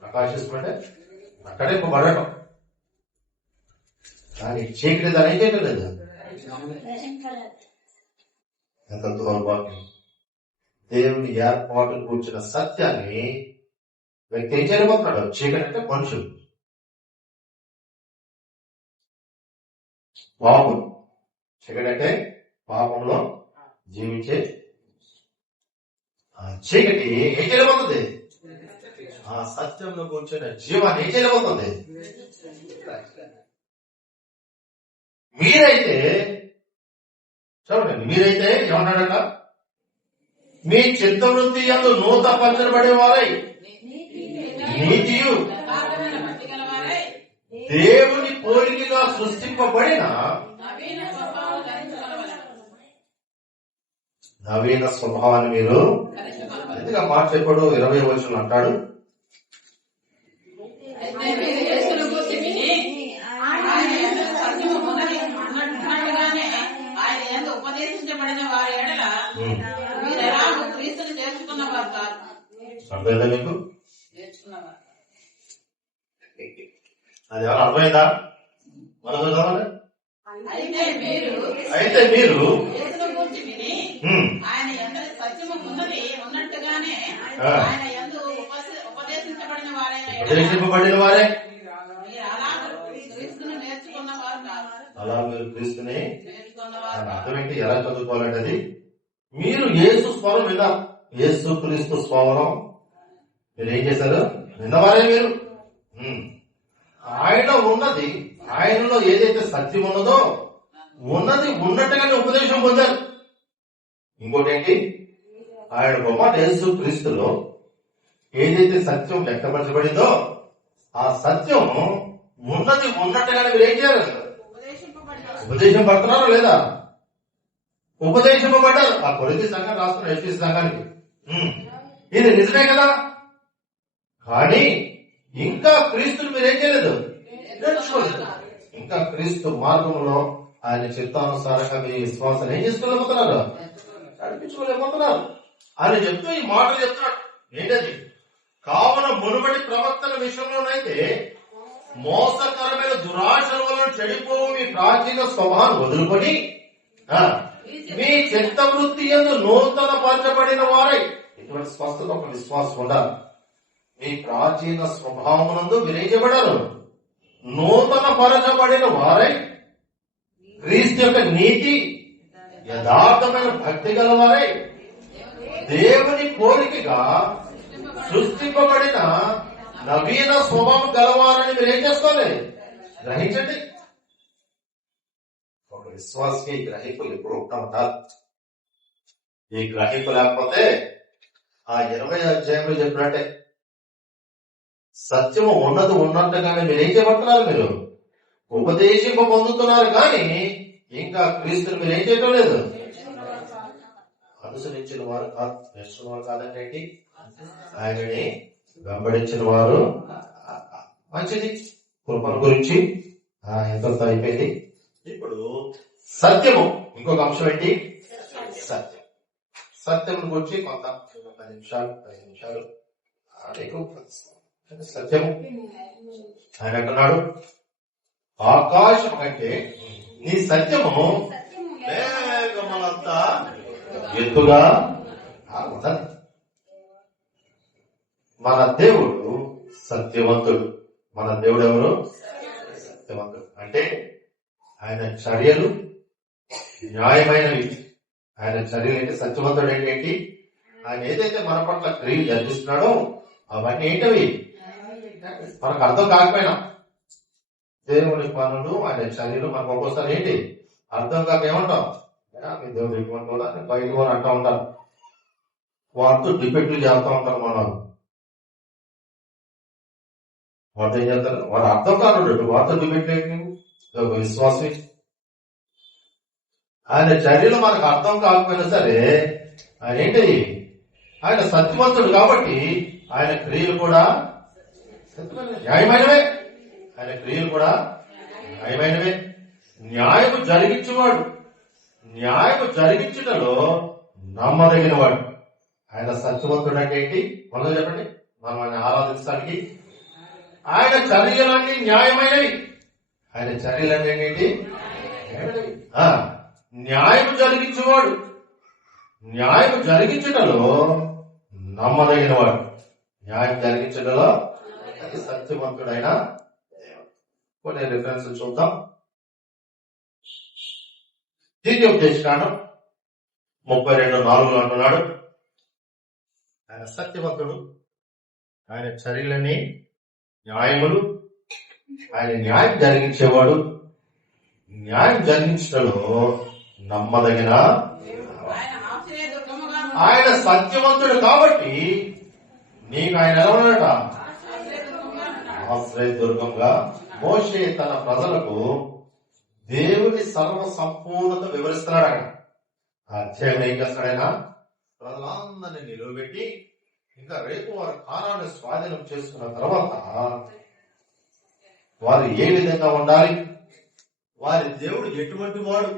ప్రకాశిస్తుంటే అక్కడే పడటం. కానీ చీకటి దాని ఏం చేయలేదు. ఎంత దౌర్భాగ్యం! దేవుని ఏర్పాటు కూర్చున్న సత్యాన్ని వ్యక్తి ఏం చేయలేకపోతున్నాడు? చీకటి అంటే మనుషులు, పాపం. చీకటి అంటే పాపంలో జీవించే చీకటి ఏం చేయలేకపోతుంది? ఆ సత్యంలో కూర్చున్న జీవాన్ని ఏం చేయలేకపోతుంది? మీరైతే చూడండి, మీరైతే ఏమన్నాడట? మీ చిత్తవృత్తి యందు నూతన పరచబడే వారై నీతియు దేవుని పోలికగా సృష్టింపబడిన నవీన స్వభావాన్ని మీరు ఎందుకు మాట చెప్పాడు? 20 వచనం అంటాడు, ఉపదేశించబడిన వారి ఎడల క్రీస్తుని చేర్చుకున్నవారు కాదు. అర్థమైందా మీకు? అది ఎవరు అర్థమైందా? అయితే మీరు ఆయన ఎంత సత్యము ఉన్నది ఉన్నట్టుగానే ఆయన ఎందు ఉపదేశించబడిన వారే క్రీస్తుని నేర్చుకున్నవారు కాదు. అలా మీరు క్రీస్తుని అర్థం ఏంటి? ఎలా చదువుకోవాలంటే అది మీరు యేసు స్వరం విన్నా, యేసు క్రీస్తు స్వరం మీరు ఏం చేశారు? విన్నవారే మీరు. ఆయన ఉన్నది, ఆయనలో ఏదైతే సత్యం ఉన్నదో ఉన్నది ఉన్నట్టుగానే ఉపదేశం పొందారు. ఇంకోటి ఏంటి? ఆయన గొప్ప యేసు క్రీస్తులో ఏదైతే సత్యం వ్యక్తపరచబడిందో ఆ సత్యం ఉన్నది ఉన్నట్టుగానే మీరు ఏం చేయాలి? ఉపదేశింపబడ్డారు. ఉపదేశం పడుతున్నారా లేదా? ఉపదేశింపబడ్డారు. ఆ కొరింథీ సంఘం రాస్తున్న ఎఫెసీ సంఘానికి ఇది నిజమే కదా. కానీ ఇంకా క్రీస్తుని మీరు ఏం చేయలేదు, నేర్చుకోలేదు. ఇంకా క్రీస్తు మార్గంలో ఆయన చిత్తానుసారంగా మీ విశ్వాసాన్ని ఏం చేసుకోలేకపోతున్నారు, నడిపించుకోలేకపోతున్నారు అని చెప్తూ ఈ మాటలు చెప్తున్నాడు. ఏంటది? కావున మునుబడి ప్రవక్తల విషయంలోనైతే మోసకరమైన దురాశల వలన చెడిపోవు మీ ప్రాచీన స్వభావాన్ని వదులుకొని మీ చిత్తవృత్తి యందు నూతన పరచబడిన వారై, ఇటువంటి స్వస్థత ఒక విశ్వాసం ఉండాలి. మీ ప్రాచీన స్వభావమునందు విరేయబడారు, నూతన పరచబడిన వారై క్రీస్తు యొక్క నీతి యథార్థమైన భక్తి గల వారై దేవుని కోరికగా సృష్టింపబడిన నవీన స్వభావం గలవారని మీరు ఏం చేసుకోవాలి, గ్రహించండి. ఒక విశ్వాసకి ఈ గ్రహింపు ఎప్పుడు ఉంటారు. ఈ గ్రహింపు లేకపోతే ఆ 20వ అధ్యాయంలో చెప్పినట్టే సత్యము ఉన్నది ఉన్నట్టుగానే మీరు ఏం చేయబడుతున్నారు, మీరు ఉపదేశింప పొందుతున్నారు. కానీ ఇంకా క్రీస్తుని మీరు ఏం చేయటం లేదు, అనుసరించిన వారు కాదు, నేర్చుకున్న వారు కాదంటే ఏంటి, ఆయనని వెంబడించిన వారు. మంచిది, కృపణ గురించి ఎంతో అయిపోయింది. ఇప్పుడు సత్యము, ఇంకొక అంశం ఏంటి, సత్యం. సత్యం గురించి కొంత 10 నిమిషాలు సత్యము. ఆయన అంటున్నాడు, ఆకాశం కంటే నీ సత్యము మేఘములంతా ఎత్తుగా ఉన్నది. మన దేవుడు సత్యవంతుడు. మన దేవుడు ఎవరు? సత్యవంతుడు. అంటే ఆయన చర్యలు న్యాయమైనవి. ఆయన చర్యలు ఏంటి? సత్యవంతుడు ఏంటి? ఆయన ఏదైతే మన పట్ల క్రియలు జరిపిస్తున్నాడో అవన్నీ ఏంటవి మనకు అర్థం కాకపోయినా, దేవుని పనులు ఆయన చర్యలు మనకు ఒక్కోసారి ఏంటి అర్థం కాక ఏమంటాం, మీ దేవుడు ఎటువంటి కూడా బయట వారు అంటూ ఉంటారు, వారితో డిబేట్లు చేస్తూ ఉంటారు. వారితో ఏం చేస్తారు, వారు అర్థం కాదు, వారితో డిబేట్ లేదు. విశ్వాసం ఆయన చర్యలు మనకు అర్థం కాకపోయినా సరే ఆయన ఏంటి, ఆయన సత్యవంతుడు కాబట్టి ఆయన క్రియలు కూడా న్యాయమైనవే. ఆయన క్రియలు కూడా న్యాయమైనవే. న్యాయము జరిగించేవాడు, న్యాయము జరిగించటలో నమ్మదగిన వాడు. ఆయన సత్యవంతుడు అంటే ఏంటి? మొదలు చెప్పండి. మనం ఆయన ఆరాధించడానికి ఆయన చర్యలన్నీ న్యాయమైనవి. ఆయన చర్యలన్నీ ఏంటి? న్యాయము జరిగించేవాడు, న్యాయము జరిగించటలో నమ్మదగిన వాడు. న్యాయం జరిగించటలో అది సత్యవంతుడైన కొన్ని రిఫరెన్స్ చూద్దాం. ద్వితీయోపదేశకాండం 32:4 అంటున్నాడు, ఆయన సత్యవంతుడు, ఆయన చర్యలని న్యాయములు, ఆయన న్యాయం జరిగించేవాడు, న్యాయం జరిగించడంలో నమ్మదగిన ఆయన సత్యవంతుడు కాబట్టి నీకు ఆయన ఎలా ఉన్నాడట? ఆశ్రయ దుర్గంగా. మోషే తన ప్రజలకు దేవుని సర్వ సంపూర్ణత వివరిస్తున్నాడు. అక్కడ ఆ అధ్యాయం ఏం చేస్తాడైనా ప్రజలందరినీ నిలువబెట్టి, ఇంకా రేపు వారు కానాన్ని స్వాధీనం చేసుకున్న తర్వాత వారు ఏ విధంగా ఉండాలి, వారి దేవుడు ఎటువంటి వాడు,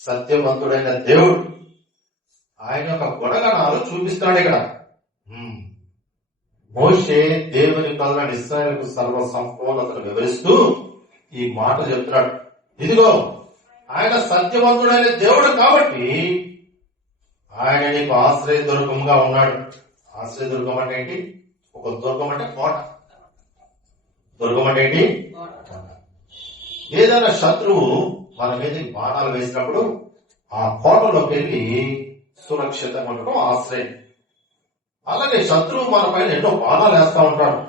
సత్యవంతుడైన దేవుడు, ఆయన యొక్క గుణగణాలు చూపిస్తాడు. ఇక్కడ మోషే దేవుని ప్రజలను ఇశ్రాయేలుకు సర్వ సంపూర్ణతను వివరిస్తూ ఈ మాట చెప్తున్నాడు. ఇదిగో ఆయన సత్యవంతుడైన దేవుడు కాబట్టి ఆయన నీకు ఆశ్రయ దుర్గంగా ఉన్నాడు. ఆశ్రయ దుర్గం అంటే ఏంటి? ఒక దుర్గం అంటే కోట. దుర్గం అంటే ఏంటి? ఏదైనా శత్రువు మన మీదకి బాణాలు వేసినప్పుడు ఆ కోటలోకి వెళ్ళి సురక్షితంగా ఉండటం ఆశ్రయం. అలాగే శత్రువు మన పైన ఎన్నో బాణాలు వేస్తా ఉంటాడు.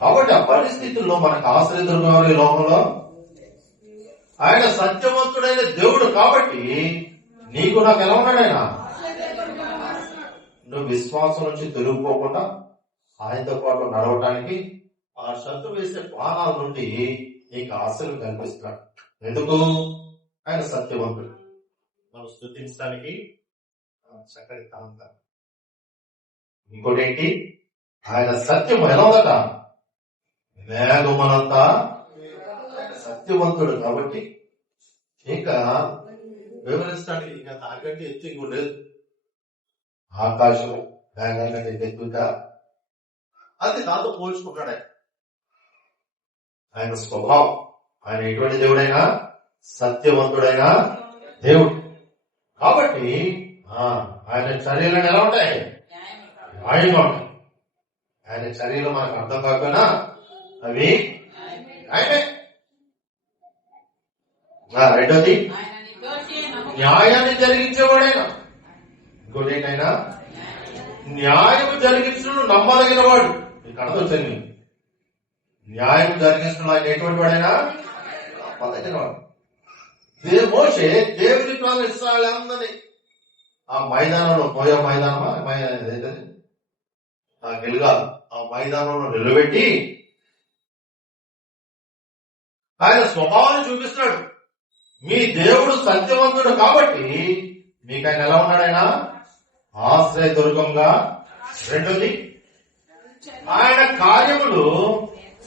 కాబట్టి ఆ పరిస్థితుల్లో మనకు ఆశ్రయ దుర్గం ఈ లోకంలో ఆయన సత్యవంతుడైన దేవుడు కాబట్టి నీకు నాకు ఎలా ఉన్నాడు? ఆయన నువ్వు విశ్వాసం నుంచి తొలగిపోకుండా ఆయనతో పాటు నడవటానికి ఆ శత్రువు వేసే బాణాల నుండి నీకు ఆశలు కనిపిస్తున్నాడు. ఎందుకు? ఆయన సత్యవంతుడు. మనం స్తుతించడానికి చక్కటి కాంతం. ఇంకోటి ఏంటి? ఆయన సత్యం ఎలా ఉందట? మేఘమనంతా ఆయన సత్యవంతుడు కాబట్టి ఇంకా వివరించడానికి ఇంకా దానికంటే ఎత్తు ఇంకో లేదు. ఆకాశం మేఘాల కంటే ఎత్తుగా అది దాంతో పోల్చుకుంటాడు ఆయన. ఆయన స్వభావం, ఆయన ఎటువంటి దేవుడైనా సత్యవంతుడైన దేవుడు కాబట్టి ఆయన చర్యలు ఎలా ఉంటాయి? న్యాయంగా ఉంటాయి. ఆయన చర్యలు మనకు అర్థం కాకపోయినా అవి ఆయనే. రెండోది న్యాయాన్ని జరిగించేవాడైనా. ఇంకోటి ఏంటైనా న్యాయం జరిగించడం నమ్మదగిన వాడు. మీకు అర్థం వచ్చింది. న్యాయం జరిగించడం ఆయన ఎటువంటి వాడైనా నమ్మదగిన వాడు. మోషే దేవుని ప్రాణం ఇస్రాయేలందరినీ ఆ మైదానంలో పోయే మైదానమా ఆ గిల్గాల్ ఆ మైదానంలో నిలబెట్టి ఆయన స్వభావాన్ని చూపిస్తున్నాడు. మీ దేవుడు సత్యవంతుడు కాబట్టి మీకు ఆయన ఎలా ఉన్నాడు? ఆయన ఆశ్రయ దుర్గంగా. రెండోది ఆయన కార్యములు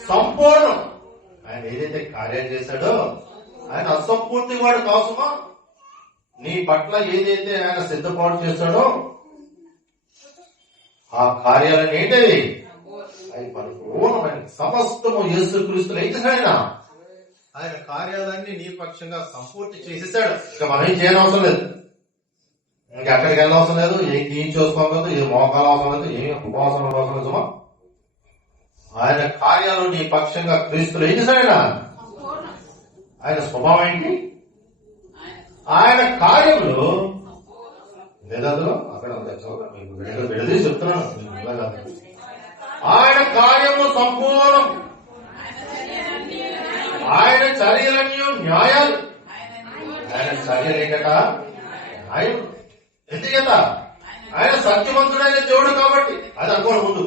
సంపూర్ణం. ఆయన ఏదైతే కార్యాలు చేశాడో ఆయన అసంపూర్తి వాడు కాసుమా. నీ పట్ల ఏదైతే ఆయన సిద్ధపాటు చేశాడో ఆ కార్యాలను ఏంటది? అవి పరిపూర్ణమైన సమస్తము యేసుక్రీస్తులో అయితే ఆయన కార్యాలన్నీ నీ పక్షంగా సంపూర్తి చేసేసాడు. ఇక మనం ఏం చేయనవసరం లేదు. ఇంకా ఎక్కడికి వెళ్ళవసరం లేదు. ఏం తీయించుకోలేదు, ఏ మోకాలు అవసరం లేదు, ఏం ఉపవాసం అవసరం లేదు. ఆయన కార్యాలు నీ పక్షంగా క్రీస్తులు ఏం చేశాడు? ఆయన స్వభావం ఏంటి? ఆయన కార్యములు లేదందులో అక్కడ విడదీసి చెప్తున్నాను. ఆయన కార్యము సంపూర్ణం. ఆయన చర్యలన్నీ న్యాయాలు. ఆయన చర్యలు ఏంటట? న్యాయం. ఎందుకంట? ఆయన సత్యవంతుడైన దేవుడు కాబట్టి. అది అనుకోని ముందు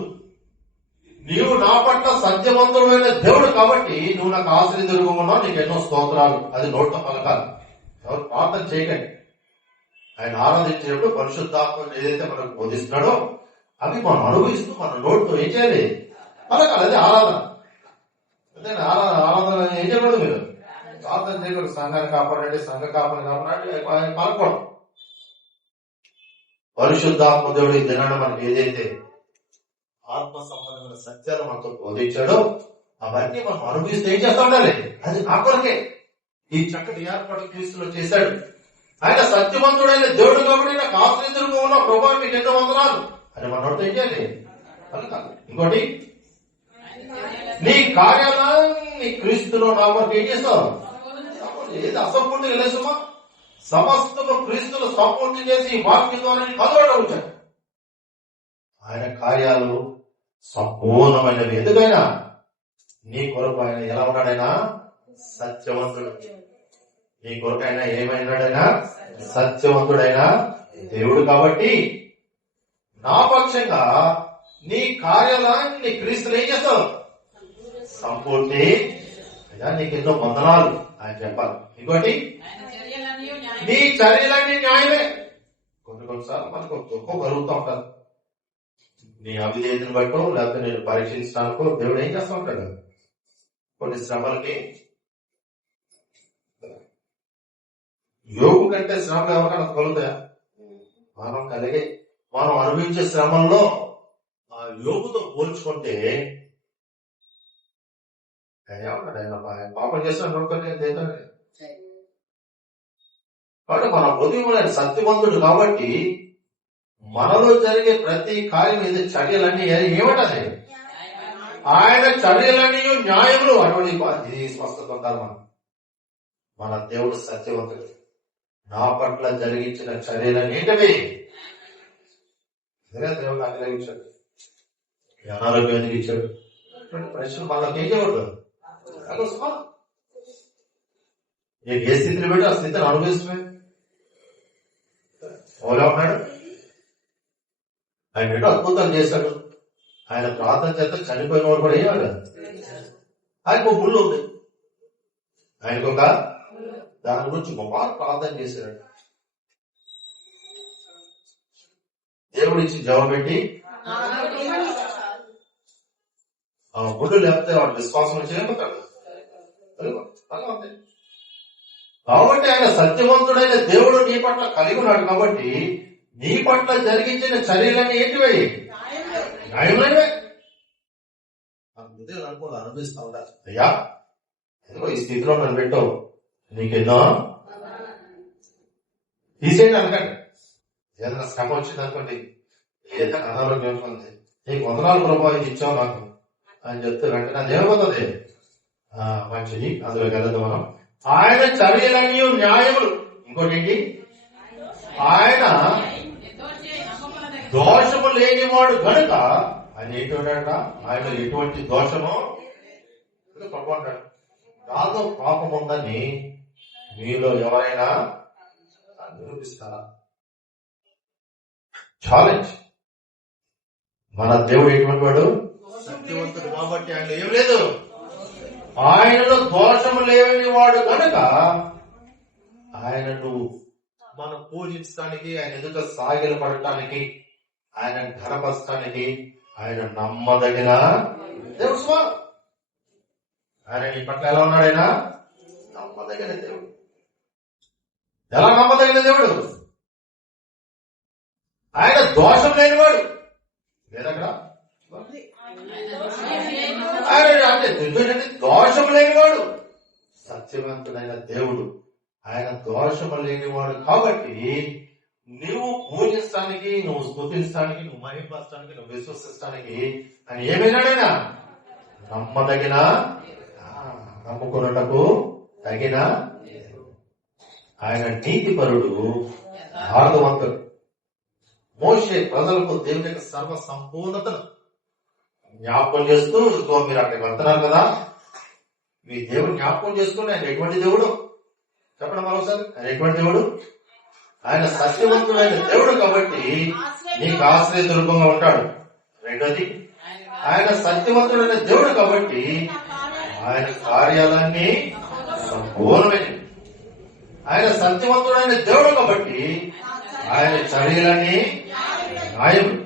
నీవు నా పట్ల సత్యవంతుడైన దేవుడు కాబట్టి నువ్వు నాకు ఆశ్రయ దొరుకున్నావు. నీకు ఎన్నో స్తోత్రాలు. అది నోట్తో పలకాలి. ఎవరు ప్రార్థన చేయకండి. ఆయన ఆరాధించేటప్పుడు పరిశుద్ధాత్మ ఏదైతే మనకు బోధిస్తున్నాడో అవి మనం అనుభవిస్తూ మన నోటితో ఏం చేయాలి? పలకాలి. అదే ఆరాధన. అదే ఆరాధన ఏం చేయకూడదు. మీరు ప్రార్థన చేయకూడదు. సంఘాన్ని కాపాడండి, సంఘ కాపాడి కాపాడండి పలకూడదు. పరిశుద్ధాత్మ దేవుడు ఈ దినాన్ని మనకి ఏదైతే ఆత్మ సంబంధమైన సత్యాలు మనతో బోధించాడో అవన్నీ మనం అనుభవిస్తే ఏం చేస్తా ఉండాలి? అది నా కొరకే ఈ చక్కటి ఏర్పాటు క్రీస్తులో చేశాడు. ఆయన సత్యవంతుడైన దేవుడు కాబట్టి నాకు ఆశ్రయించడం ఉన్న ప్రభావం మీకు ఎన్నో వందనాలు అని మనతో ఏం చేయాలి? ఇంకోటి నీ కార్యాలన్నీ క్రీస్తులో నా వరకు ఏం చేస్తావు? ఏది అసంపూర్తి లేదమ్మా. సమస్తము క్రీస్తులు సంపూర్తి చేసి వాక్యం ద్వారా కదవడం. ఆయన కార్యాలు సంపూర్ణమైనవి. ఎందుకైనా నీ కొరకు ఆయన ఎలా ఉన్నాడైనా సత్యవంతుడు. నీ కొరకు ఆయన ఏమైనాడైనా సత్యవంతుడైనా దేవుడు కాబట్టి నా పక్షంగా నీ కార్యాలన్నీ క్రీస్తులు ఏం చేస్తావు? సంపూర్తి. అయ్యా నీకు ఎన్నో వందనాలు ఆయన చెప్పాలి. ఇంకోటి నీ చర్యలన్నీ న్యాయమే. కొన్నిసార్లు మనకు దుఃఖం కలుగుతూ ఉంటారు. నీ అవిధేయతను బట్టో లేకపోతే నేను పరీక్షించడానికో దేవుడు ఏం చేస్తూ ఉంటాడు? కొన్ని శ్రమలకి యోగు కంటే శ్రమలు ఎవరికైనా కలుగుతాయా? మనం అనుభవించే శ్రమంలో ఆ యోగుతో పోల్చుకుంటే పాపం చేస్తాను కాబట్టి మన ఉదయం సత్యవంతుడు కాబట్టి మనలో జరిగే ప్రతి కార్యం ఏదో చర్యలన్నీ ఏమంటారు? ఆయన చర్యలన్నీ న్యాయములు. అటువంటి స్వస్థత ఉండాలి. మన దేవుడు సత్యవంతుడు. నా పట్ల జరిగించిన చర్యలన్నీ ఏంటవి? దేవుడు నాకు కలిగించాడు. అనారోగ్యం ఎందుకు ఇచ్చాడు? ప్రశ్నలు మనకి ఏం చేయకూడదు. నీకు ఏ స్థితిని పెట్టి ఆ స్థితిని అనుభవిస్తున్నాయి. ఓలా ఉన్నాడు. ఆయన ఎన్నో అద్భుతాలు చేశాడు. ఆయన ప్రార్థన చేత చనిపోయిన వాడు కూడా ఏమన్నా ఆయనకు ఒక గుళ్ళు ఉంది. ఆయనకు ఒక దాని గురించి గొప్ప ప్రార్థన చేశాడు. దేవుడు ఇచ్చి జవాబు పెట్టి ఆ గుళ్ళు లేకపోతే వాడు విశ్వాసం చేయబోతాడు. కాబట్టి ఆయన సత్యవంతుడైన దేవుడు నీ పట్ల కలిగి ఉన్నాడు. కాబట్టి నీ పట్ల జరిగించిన చర్యలన్నీ ఏంటివై? న్యాయమైనవే. హృదయం అనుకోవాలి, అనుభవిస్తా ఉండాలి. అయ్యా ఏదో ఈ స్థితిలో నన్ను పెట్టావు, నీకెన్నో తీసేయండి అనకండి. ఏదైనా శ్రమ వచ్చింది అనుకోండి, ఏదైనా అనారోగ్యం ఉంది, నీకు వందనాలు ప్రభావం ఇచ్చావు నాకు అని చెప్తే వెంటనే అదేమవుతుంది? మంచిది, అందులో వెళ్ళదు మనం. ఆయన చర్యలన్నీ న్యాయములు. ఇంకోటి ఏంటి? ఆయన దోషము లేనివాడు కనుక ఆయన ఏంటంట, ఆయన ఎటువంటి దోషము అంటాడు. నాతో పాపం ఉందని మీలో ఎవరైనా నిరూపిస్తారా? ఛాలెంజ్. మన దేవుడు ఎటువంటి వాడు? సత్యవంతుడు. కాబట్టి ఆయన ఏం లేదు, ఆయనలో దోషము లేని వాడు కనుక ఆయనను మనం పూజించడానికి, ఆయన ఎదుట సాగిల పడటానికి, ఆయన ఘనపరచడానికి ఆయన నమ్మదగిన దేవుడు. స్వా ఆయన నీ పట్ల ఎలా ఉన్నాడు? ఆయన నమ్మదగిన దేవుడు. ఎలా నమ్మదగిన దేవుడు? ఆయన దోషం లేనివాడు. లేదక్కడ ఆయన అంటే దోషం లేనివాడు, సత్యవంతుడైన దేవుడు. ఆయన దోషము లేనివాడు. కాబట్టి నువ్వు పూజించడానికి, నువ్వు స్తుతించడానికి, నువ్వు మహిమపరచడానికి, నువ్వు విశ్వసించడానికి ఆయన ఏమైనాడైనా నమ్మదగిన, నమ్ముకున్నటకు తగిన. ఆయన నీతిపరుడు, యథార్థవంతుడు. మోషే ప్రజలకు దేవుని యొక్క సర్వ సంపూర్ణతను జ్ఞాపకం చేస్తూ, మీరు అక్కడికి వెళ్తున్నారు కదా, మీ దేవుడు జ్ఞాపకం చేసుకుని ఆయన ఎటువంటి దేవుడు చెప్పడం మరోసారి. ఆయన ఎటువంటి దేవుడు? ఆయన సత్యవంతుడైన దేవుడు. కాబట్టి నీకు ఆశ్రయ దుర్గంగా ఉంటాడు. రెండోది, ఆయన సత్యవంతుడైన దేవుడు కాబట్టి ఆయన కార్యాలన్నీ సంపూర్ణమైనవి. ఆయన సత్యవంతుడైన దేవుడు కాబట్టి ఆయన చర్యలన్నీ న్యాయములు.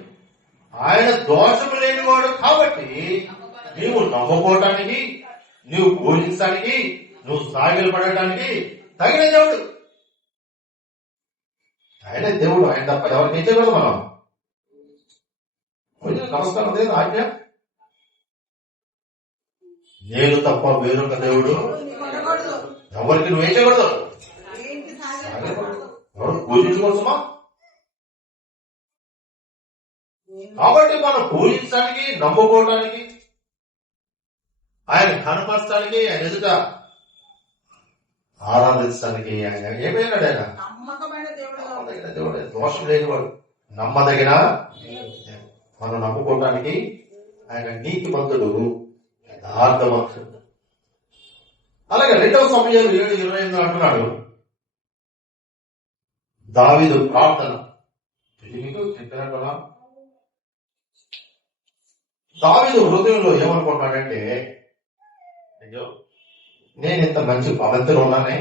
ఆయన దోషము లేనివాడు కాబట్టి నీవు నమ్ముకోవటానికి, నీవు పూజించడానికి, నువ్వు సాగిలు పడటానికి తగిన దేవుడు. ఆయన దేవుడు. ఆయన తప్ప ఎవరికి ఏం చేయకూడదు మనం. నమస్కారం లేదు ఆజ్ఞ. నేను తప్ప వేరొక దేవుడు ఎవరికి నువ్వేం చేయకూడదు. ఎవరు పూజించుకోవచ్చుమా? కాబట్టి మనం పూజించడానికి, నమ్ముకోవడానికి, ఆయన కనపరచడానికి, ఆయన ఎదుట ఆరాధించడానికి ఆయన ఏమైనాడు? ఆయన నమ్మదగిన దేవుడు, దోషం లేనివాడు, నమ్మదగిన. మనం నమ్ముకోవటానికి ఆయన నీతిమంతుడు, యథార్థవంతుడు. అలాగే 2వ సమూయేలు 7:28 అంటున్నాడు, దావీదు ప్రార్థన. మీకు చెప్పినట్టున్నా దావీదు హృదయంలో ఏమనుకుంటాడంటే, అయ్యో నేను ఇంత మంచి పవిత్రులు ఉన్నానే,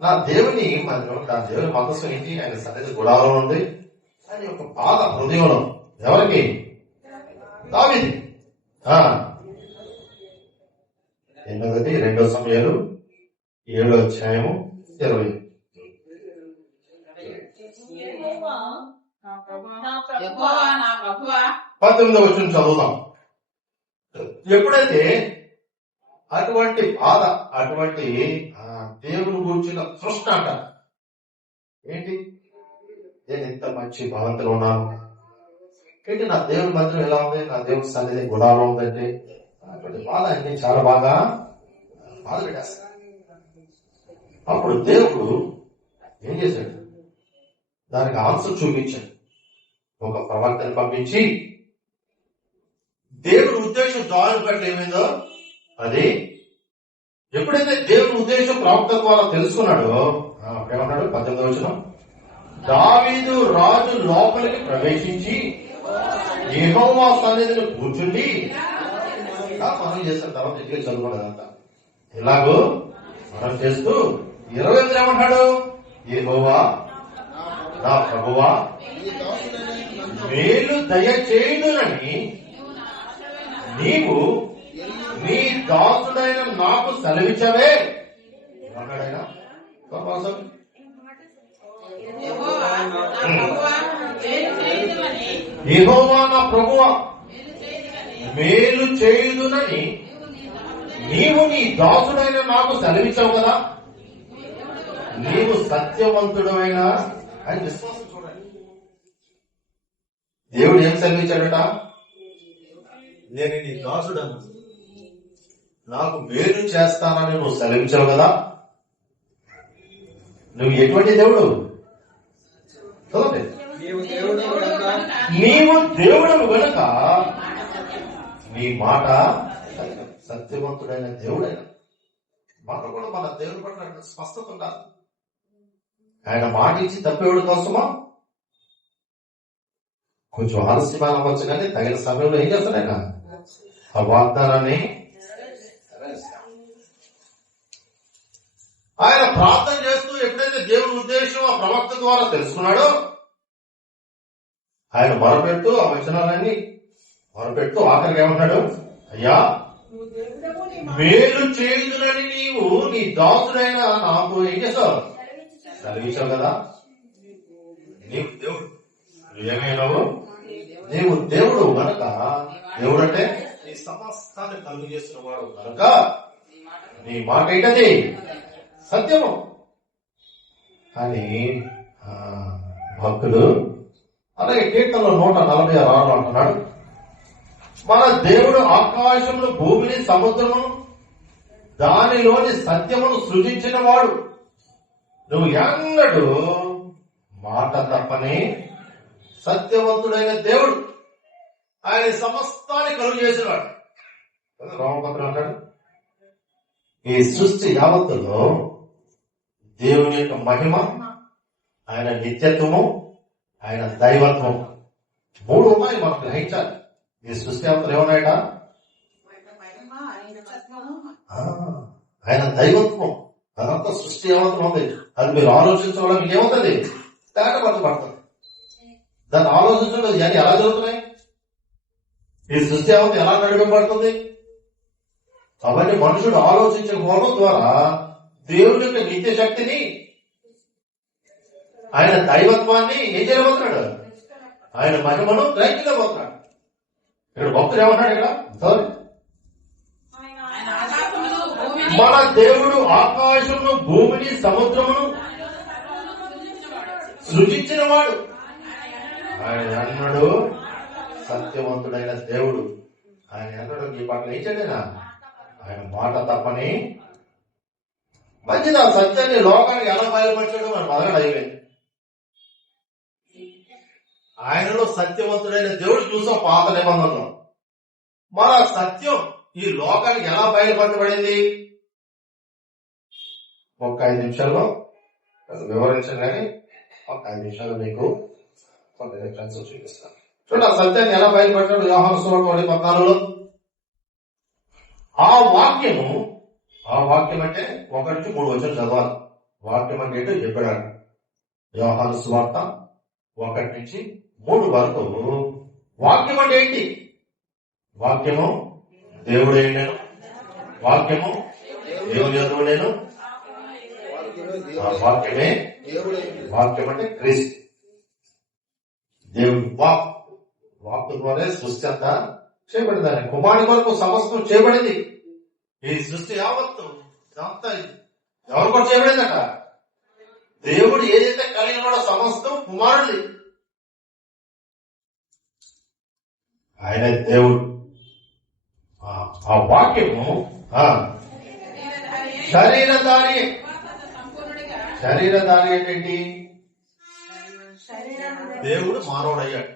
నా దేవుని మనస్సు ఏంటి, ఆయన సన్నిధి గుడాలో ఉంది అని ఒక బాధ హృదయంలో. ఎవరికి? దావీదు. 2వ సమూయేలు 7:20. యెహోవా నా ప్రభువా. 19వ వచనం చదువుదాం. ఎప్పుడైతే అటువంటి బాధ, అటువంటి దేవుని గురించిన తృష్ణ అంట, ఏంటి, నేను ఇంత మంచి భవంతులు ఉన్నాను ఏంటి, నా దేవుని మందిరం ఎలా ఉంది, నా దేవుని సన్నిధి గుణాలు ఉందంటే అటువంటి బాధ అన్ని చాలా బాగా బాధ పెట్టేస్తాను. అప్పుడు దేవుడు ఏం చేశాడు? దానికి ఆన్సర్ చూపించాడు. ఒక ప్రవక్తను పంపించి దేవుని ఉద్దేశం దాని పట్ల ఏమైందో అది ఎప్పుడైతే దేవుని ఉద్దేశం ప్రవక్త ద్వారా తెలుసుకున్నాడో, అప్పుడేమన్నాడు? 18వ వచనం, దావీదు రాజు లోపలికి ప్రవేశించి యెహోవా సన్నిధిని కూర్చుండి మనం చేస్తాం. తర్వాత ఇంటికి చదువుకోలేదంతా ఇలాగూ మనం చేస్తూ 20 ఏమంటాడు, యెహోవా నా ప్రభువా మేలు దయచేయుదునని నీవు నీ దాసుడైన నాకు సెలవిచ్చవే అన్నాడైనా. యెహోవా నా ప్రభువా మేలు చేయుదువని యెహోవా నా ప్రభువా మేలు చేయుదునని నీవు నీ దాసుడైన నాకు సెలవిచ్చావు కదా, నీవు సత్యవంతుడైన అని విశ్వాసం. చూడండి, దేవుడు ఏం సెలవిచ్చాడట, నేను నీ దాసుడను, నాకు మేలు చేస్తానని నువ్వు సెలవిచ్చావు కదా. నువ్వు ఎటువంటి దేవుడు? చూడండి, నీవు దేవుడు కనుక నీవు దేవుడు గనుక నీ మాట సత్యవంతుడైన దేవుడైన మాట కూడా మన దేవుడి పట్ల స్పష్టత ఉండాలి. ఆయన మాట ఇచ్చి తప్పేవాడు కోసమా కొంచెం ఆలస్యమైన అవ్వచ్చు, కానీ తగిన సమయంలో ఏం చేస్తాడు ఆయన ఆ వాగ్దానాన్ని. ఆయన ప్రార్థన చేస్తూ ఎప్పుడైతే దేవుని ఉద్దేశం ఆ ప్రవక్త ద్వారా తెలుసుకున్నాడో ఆయన మొరపెడుతూ ఆ వచనాలన్నీ మొరపెడుతూ ఆఖరికి ఏమంటాడు, అయ్యా మేలు చేయుదునని నీవు నీ దాసుడైన నాకు ఏం చేస్తావు సెలవిచ్చావు కదా. నీవు దేవుడు, నువ్వేమైనావు, నీవు దేవుడు గనక, దేవుడు అంటే నీ సమస్తాన్ని కలుగు చేసిన వాడు కనుక నీ మాట ఏంటది సత్యము అని భక్తుడు. అలాగే కీర్తనలో 146 అంటున్నాడు, మన దేవుడు ఆకాశమును భూమిని సముద్రమును దానిలోని సత్యమును సృజించిన వాడు, నువ్వు ఎన్నడూ మాట తప్పని సత్యవంతుడైన దేవుడు, ఆయన సమస్తాన్ని కలుగు చేసినవాడు. రామపత్రం అంటాడు, ఈ సృష్టి యావత్తులో దేవుని యొక్క మహిమ, ఆయన నిత్యత్వము, ఆయన దైవత్వం 3 ఉన్నాయి మనం గ్రహించాలి. ఈ సృష్టి యావత్తులు ఏమున్నాయట, ఆయన దైవత్వం, అదంతా సృష్టి యావత్వం ఉంది. అది మీరు ఆలోచించడం మీకు ఏమవుతుంది, తేటపరచబడుతుంది. దాన్ని ఆలోచించడం ఇవన్నీ ఎలా జరుగుతున్నాయి, ఈ సృష్టి యావత్వం ఎలా నడిపబడుతుంది, అవన్నీ మనుషుడు ఆలోచించకపోవడం ద్వారా దేవుని యొక్క నిత్య శక్తిని, ఆయన దైవత్వాన్ని ఏం చేయబోతున్నాడు, ఆయన మహిమను గ్రహించబోతున్నాడు. ఇక్కడ భక్తులు ఏమన్నాడు, ఇక్కడ సారీ, మన దేవుడు ఆకాశమును భూమిని సముద్రమును సృజించిన వాడు, ఆయన అన్నాడు సత్యవంతుడైన దేవుడు. ఆయన అన్నాడు నీ పట్ల ఏం చేయలేనా, ఆయన మాట తప్పని. మంచిది, ఆ సత్యాన్ని లోకానికి ఎలా బయలుపరిచాడు మన మొదలు అయిపోయింది. ఆయనలో సత్యవంతుడైన దేవుడు చూసాం పాత నిబంధనలో. మన సత్యం ఈ లోకానికి ఎలా బయలుపరచబడింది, ఒక 5 నిమిషాల్లో వివరించండి, కానీ ఒక 5 నిమిషాలు మీకు కొన్ని రిఫరెన్స్ చూపిస్తాను. చూడండి, ఆ సత్యాన్ని ఎలా బయలుపరిచాడు యోహాను సువార్త 14లో. ఆ వాక్యం అంటే 1 నుంచి 3 వచనం చదవాలి. వాక్యం అంటే ఏంటో చెప్పాడు యోహాను సువార్త 1 నుంచి 3 వరకు. వాక్యం అంటే ఏంటి, వాక్యము దేవుడే నేను, వాక్యము దేవుని యందు నేను, వాక్యమే వాక్యం అంటే క్రీస్తు. దేవుడు వాక్కు ద్వారా సృష్టి అంతా చేయబడింది. ఆయన కుమారుని కొరకు సమస్తం చేయబడింది. ఈ సృష్టి యావత్తు అంతా ఎవరి కొరకు చేయబడిందట, దేవుడు ఏదైతే కలిగినాడో సమస్తం కుమారుడి. ఆయన దేవుడు. ఆ వాక్యము శరీరధారి. శరీరధారి ఏంటి, దేవుడు మానవుడయ్యాడు.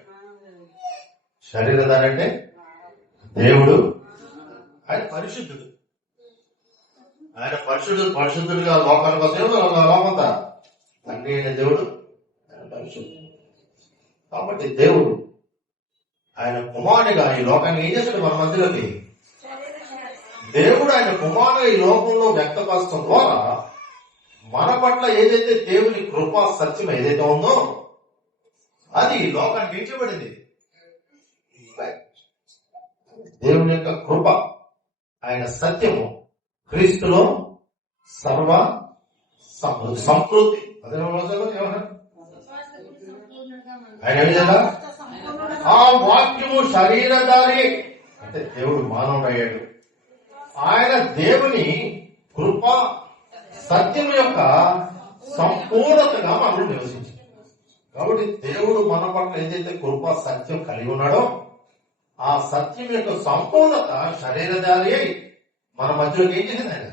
శరీరధారి అంటే దేవుడు, ఆయన పరిశుద్ధుడు. ఆయన పరిశుద్ధుడుగా లోకానికి వస్తే లోకంతా తండ్రి అయిన దేవుడు మనుషులు. కాబట్టి దేవుడు ఆయన కుమారుడిగా ఈ లోకాన్ని ఏం చేస్తాడు మన మధ్యలోకి? దేవుడు ఆయన కుమారుడు ఈ లోకంలో వ్యక్తపరచడం ద్వారా మన పట్ల ఏదైతే దేవుని కృపా సత్యం ఏదైతే ఉందో అది ఈ లోకానికి ఇచ్చబడింది. దేవుని యొక్క కృప ఆయన సత్యము క్రీస్తులో సర్వ సంతృప్తి. అదే ఏమన్నా ఆయన ఏ విధంగా ఆ వాక్యము శరీరధారి అంటే దేవుడు మానవుడు అయ్యాడు. ఆయన దేవుని కృప సత్యం యొక్క సంపూర్ణతగా మనలో నివసించాడు. కాబట్టి దేవుడు మన పట్ల ఏదైతే కృప సత్యం కలిగి ఉన్నాడో ఆ సత్యం యొక్క సంపూర్ణత శరీరధారి అయి మన మధ్యలోకి ఏం చేసింది ఆయన.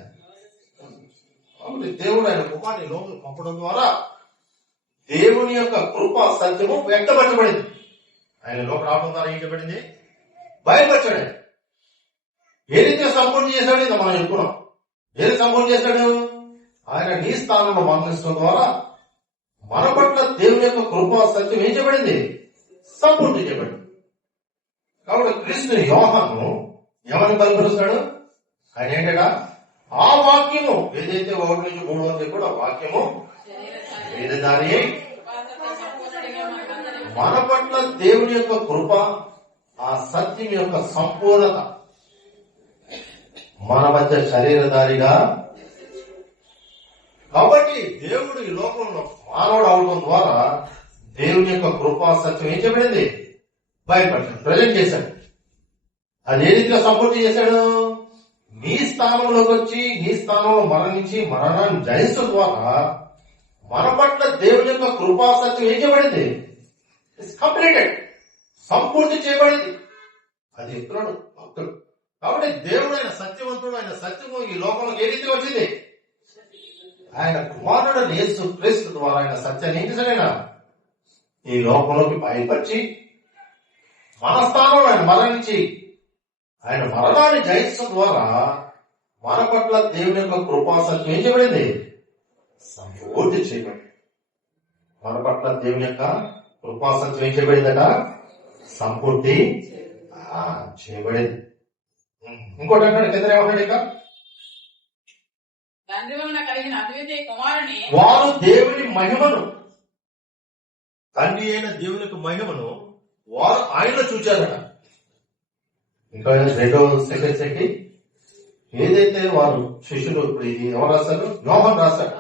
కాబట్టి దేవుడు ఆయన కృపాన్ని లోపల పంపడం ద్వారా దేవుని యొక్క కృప సత్యము వ్యక్తపరచబడింది. ఆయన లోపల రావడం ద్వారా ఏం చెప్పబడింది? బయలుపరచాడు. ఏ రీతిగా సంపూర్ణ చేశాడు ఇది మనం చెప్పుకున్నాం. ఏది సంపూర్ణ చేశాడు? ఆయన నీ స్థానంలో మరణించడం ద్వారా మన పట్ల దేవుని యొక్క కృపా సత్యం ఏం చేయబడింది? సంపూర్ణ చేయబడింది. కాబట్టి క్రీస్తు యోహాను ఎవరిని బలపరుస్తాడు? ఆయన ఏంటట? ఆ వాక్యము ఏదైతే 1-3 వరకు కూడా వాక్యము శరీరధారి మన పట్ల దేవుని యొక్క కృప ఆ సత్యం యొక్క సంపూర్ణత మన మధ్య శరీరధారిగా. కాబట్టి దేవుడు ఈ లోకంలో మానవుడు అవడం ద్వారా దేవుని యొక్క కృపా సత్యం ఏం చేయబడింది? బయటపడ్డాడు, ప్రజెంట్ చేశాడు. అది ఏ రీతిగా సంపూర్తి చేశాడు? నీ స్థానంలోకి వచ్చి నీ స్థానంలో మరణించి మరణాన్ని జయించడం ద్వారా మన పట్ల దేవుని యొక్క కృపా సత్యం ఏం చేయబడింది? కంప్లీటెడ్, సంపూర్తి చేయబడింది. అది చెప్తున్నాడు భక్తుడు. కాబట్టి దేవుడు ఆయన సత్యవంతుడు. ఆయన సత్యము ఈ లోకంలో ఏ రీతిగా వచ్చింది? ఆయన కుమారుడు యేసు క్రీస్తు ద్వారా ఆయన సత్యాన్ని ఏం చేశాడు? ఈ లోకంలోకి బయలుపరిచి మన స్థానంలో ఆయన మరణించి ఆయన మరణాన్ని జయించడం ద్వారా మన పట్ల దేవుని యొక్క కృపా సత్యం ఏం చేయబడింది? సంపూర్తి చేయబడింది. మన పట్ల దేవుని యొక్క కృపా సత్యం ఏం చేయబడిందట? సంపూర్తి చేయబడింది. ఇంకోటి అంటాడు కింద ఏమంటాడు? ఇక తండ్రి వలన కలిగిన అద్వితీయ కుమారుని వారు దేవుని మహిమను, తండ్రి అయిన దేవుని యొక్క మహిమను వారు ఆయనలో చూచారట. ఇంకా 2వ సెకండ్ ఏదైతే వారు శిష్యులు, ఇప్పుడు ఇది ఎవరు రాశారు? యోహాను రాశాడు.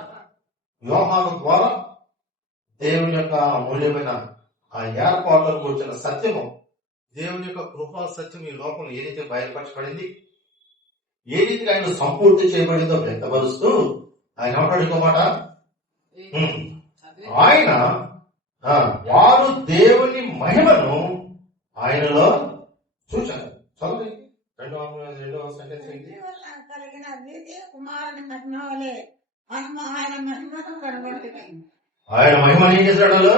యోహాను ద్వారా దేవుని యొక్క అమూల్యమైన ఆ ఏర్పాట్లకు వచ్చిన సత్యము, దేవుని యొక్క కృపా సత్యం ఈ లోకంలో ఏదైతే బయలుపరచబడింది, ఏ రీతిగా ఆయన సంపూర్తి చేయబడిందో వ్యక్తపరుస్తూ ఆయన ఏమంటాడు? ఇంకో మాట, ఆయన వారు దేవుని మహిమను ఆయనలో చూశారు. చదువు 2వ సెంటెన్స్. కలిగిన అద్వితీయ కుమారుని మహిమ వలె మనము ఆయన మహిమను కనబడుతుంది. ఆయన మహిమను ఏం చేశాడు?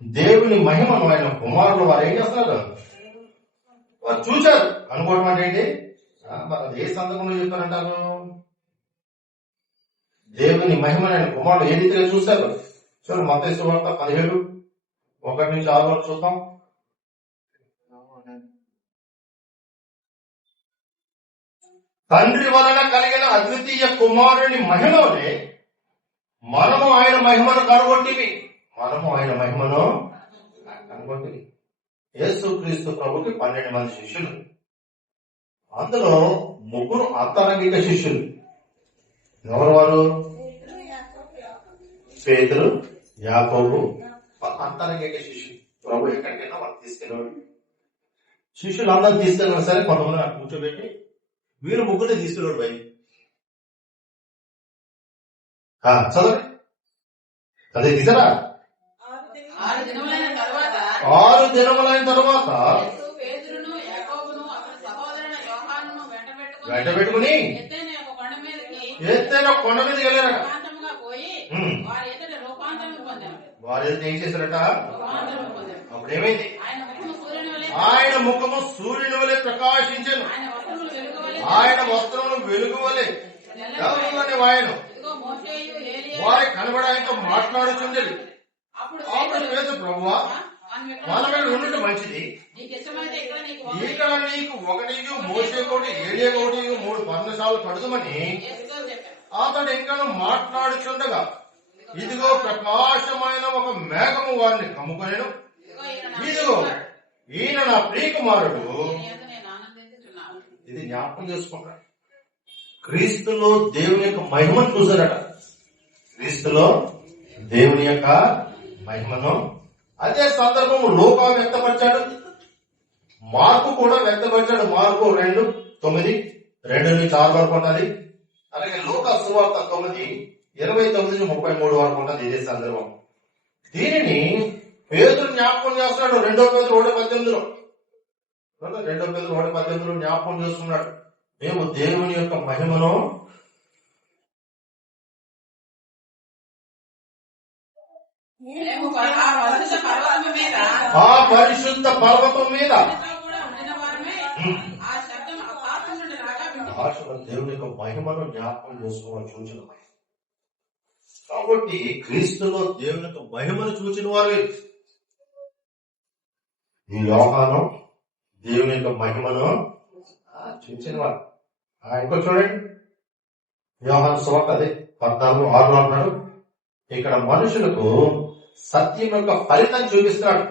దేవుని మహిమను ఆయన కుమారులు వారు ఏం చేస్తున్నారు? వారు చూశారు. అనుకోవడం అంటే ఏంటి? ఏ సందర్భంలో చెప్పారంటారు? దేవుని మహిమను ఆయన కుమారుడు ఏ రీతిగా చూశారు? చూడండి, మత్తయి సువార్త 17:1-6 వరకు చూద్దాం. తండ్రి వలన కలిగిన అద్వితీయ కుమారుని మహిమనే మనము ఆయన మహిమను కనుగొంటివి. మనము ఆయన మహిమను కనుగొంటివి. యేసు క్రీస్తు ప్రభుకి 12 మంది శిష్యులు. అందులో 3 అంతరంగిక శిష్యులు. ఎవరు వారు? పేతురు, యాకోబు. అంతరంగిక శిష్యులు. ప్రభు ఎక్కడికైనా వాళ్ళు తీసుకెళ్ళాడు. శిష్యులు అందరూ తీసుకెళ్ళినా సరే కొంతమంది నాకు కూర్చోబెట్టి వీరు 3 తీసుకెళ్ళాడు బయట. చదవండి, అదే తీసారా? 6 దినములైన తర్వాత 6 దినములైన తర్వాత యేసు పేతురును యాకోబును అతని సహోదరుడైన యోహానును వెంట పెట్టుకుని ఎత్తైన కొండ మీదకి వెళ్ళారట. రూపాంతరముగా పోయి వారి ఎదుట రూపాంతరము పొందారు. వారు ఎదుట ఏం చేశారట? రూపాంతరము పొందారు. అప్పుడు ఏమైంది? ఆయన ముఖము ఆయన ముఖము సూర్యుని వలె, సూర్యుని వలె ప్రకాశించెను. ఆయన వస్త్రములు వెలుగు వలె ఆయన వస్త్రములు వెలుగు వలె తెల్లనివాయను. ఇదిగో మోషేయు, ఏలియా వారి కనబడాయనతో మాట్లాడుచుండేది. అప్పుడు అప్పుడు పేతురు, ప్రభువా మన మీద ఉండటం మంచిది. నీకు ఇష్టమైతే ఇక్కడ నీకు ఇక్కడ నీకు ఒకటికి మోసే కోటి ఏలియా కోటి 3 పర్ణశాలలు కడుదమని చేసుకో చెప్పాను. అతడు ఇంకా మాట్లాడుచుండగా ఇదిగో ప్రకాశమైన ఒక మేఘము వారిని కమ్ముకొనెను. ఇదిగో ఈయన నా ఇదిగో ప్రియకుమారుడు. ఈయన నా ప్రియకుమారుడు. ఈయన యందు నేను ఆనందించుచున్నాను. ఇది జ్ఞాపకం చేసుకుంటాడు. క్రీస్తులో దేవుని యొక్క మహిమను చూశారట. క్రీస్తులో దేవుని యొక్క మహిమను అదే సందర్భం లోకా వ్యక్తపరిచాడు, మార్కు కూడా వ్యక్తపరిచాడు. మార్కు 2:9, 2-6 వరకు ఉన్నది. అలాగే లోకా సువార్త 9:29-33 వరకు ఉన్నది ఇదే సందర్భం. దీనిని పేతురు జ్ఞాపకం చేస్తున్నాడు. 2 పేతురు 1:18లో 2 పేతురు 1:18లో జ్ఞాపకం చేస్తున్నాడు. మేము దేవుని యొక్క మహిమను మేము ఆ పరిశుద్ధ పర్వతము మీద ఆ పరిశుద్ధ పర్వతం మీద ఆయనతో కూడా ఉండిన వారమే ఆ శబ్దం ఆకాశం నుండి రాగా వింటిమి. భాషలో దేవుని యొక్క మహిమను జ్ఞాపకం చేసుకోవాలని చూచిన కాబట్టి క్రీస్తులో దేవుని యొక్క మహిమను చూచిన వారు ఈ లోకాను దేవుని యొక్క మహిమను చూసిన వారు. ఇంకో చూడండి, యోహాను సువార్త 14:6 అంటాడు. ఇక్కడ మనుషులకు సత్యం యొక్క ఫలితం చూపిస్తాడు.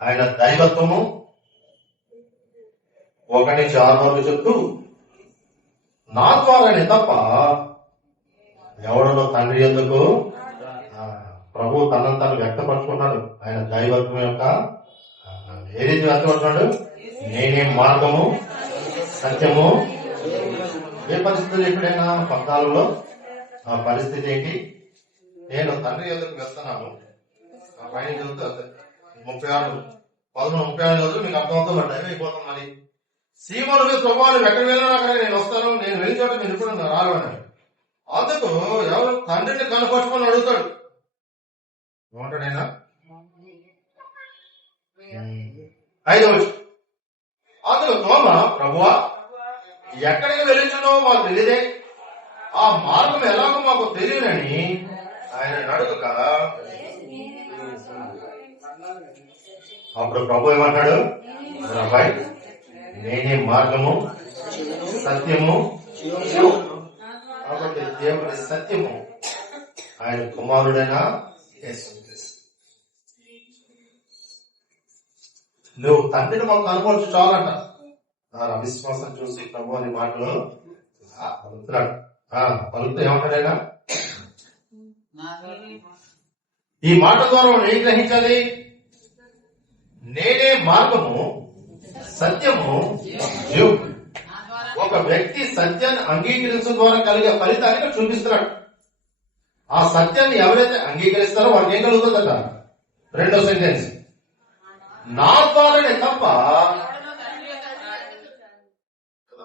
ఆయన దైవత్వము 1-6 వరకు చెప్తూ, నా ద్వారానే తప్ప ఎవడనో తండ్రి ఎందుకు ప్రభు తనను తను వ్యక్తపరుచుకున్నాడు. ఆయన దైవత్వం యొక్క ఏ రీతి వ్యక్తపరుచున్నాడు? నేనే మార్గము సత్యము. ఏ పరిస్థితులు ఎప్పుడైనా 14లో ఆ పరిస్థితి ఏంటి? నేను తండ్రి ఎందుకు వెళ్తున్నాను. ఆ పైన చదువుతా 13:36 చదువు మీకు అర్థమవుతుంది. టైం అయిపోతుంది. మరి సీమోను మీద ప్రభావం ఎక్కడికి వెళ్ళినా అక్కడ నేను వస్తాను, నేను వెళ్ళిన చోట నేను ఇప్పుడు రాలేమన్నాడు. అందుకు ఎవరు తండ్రిని కనపరుచుకొని అడుగుతాడు. ఏమంటాడైనా 5వ అందుకు తోమ, ప్రభువా ఎక్కడికి వెళ్ళించున్నావో మాకు తెలియదే, ఆ మార్గం ఎలాగో మాకు తెలియనని ఆయన అడుగుక అప్పుడు ప్రభు ఏమంటాడు? అబ్బాయి నేనే మార్గము సత్యము. కాబట్టి దేవుడి సత్యము ఆయన కుమారుడైన యేసుక్రీస్తు. నువ్వు తండ్రిని మాకు కనపరచు చాలంట. నా అవిశ్వాసం చూసి ప్రభు అని మాటలు పలుకుతున్నాడు. పలుకుతూ ఏమంటాడైనా? ఈ మాట ద్వారా మనం ఏం గ్రహించాలి? నేనే మార్గము సత్యము జీవం. ఒక వ్యక్తి సత్యాన్ని అంగీకరించడం ద్వారా కలిగే ఫలితాన్ని చూపిస్తున్నాడు. ఆ సత్యాన్ని ఎవరైతే అంగీకరిస్తారో వారికి ఏం కలుగుతుందట? 2వ సెంటెన్స్, నా ద్వారానే తప్ప.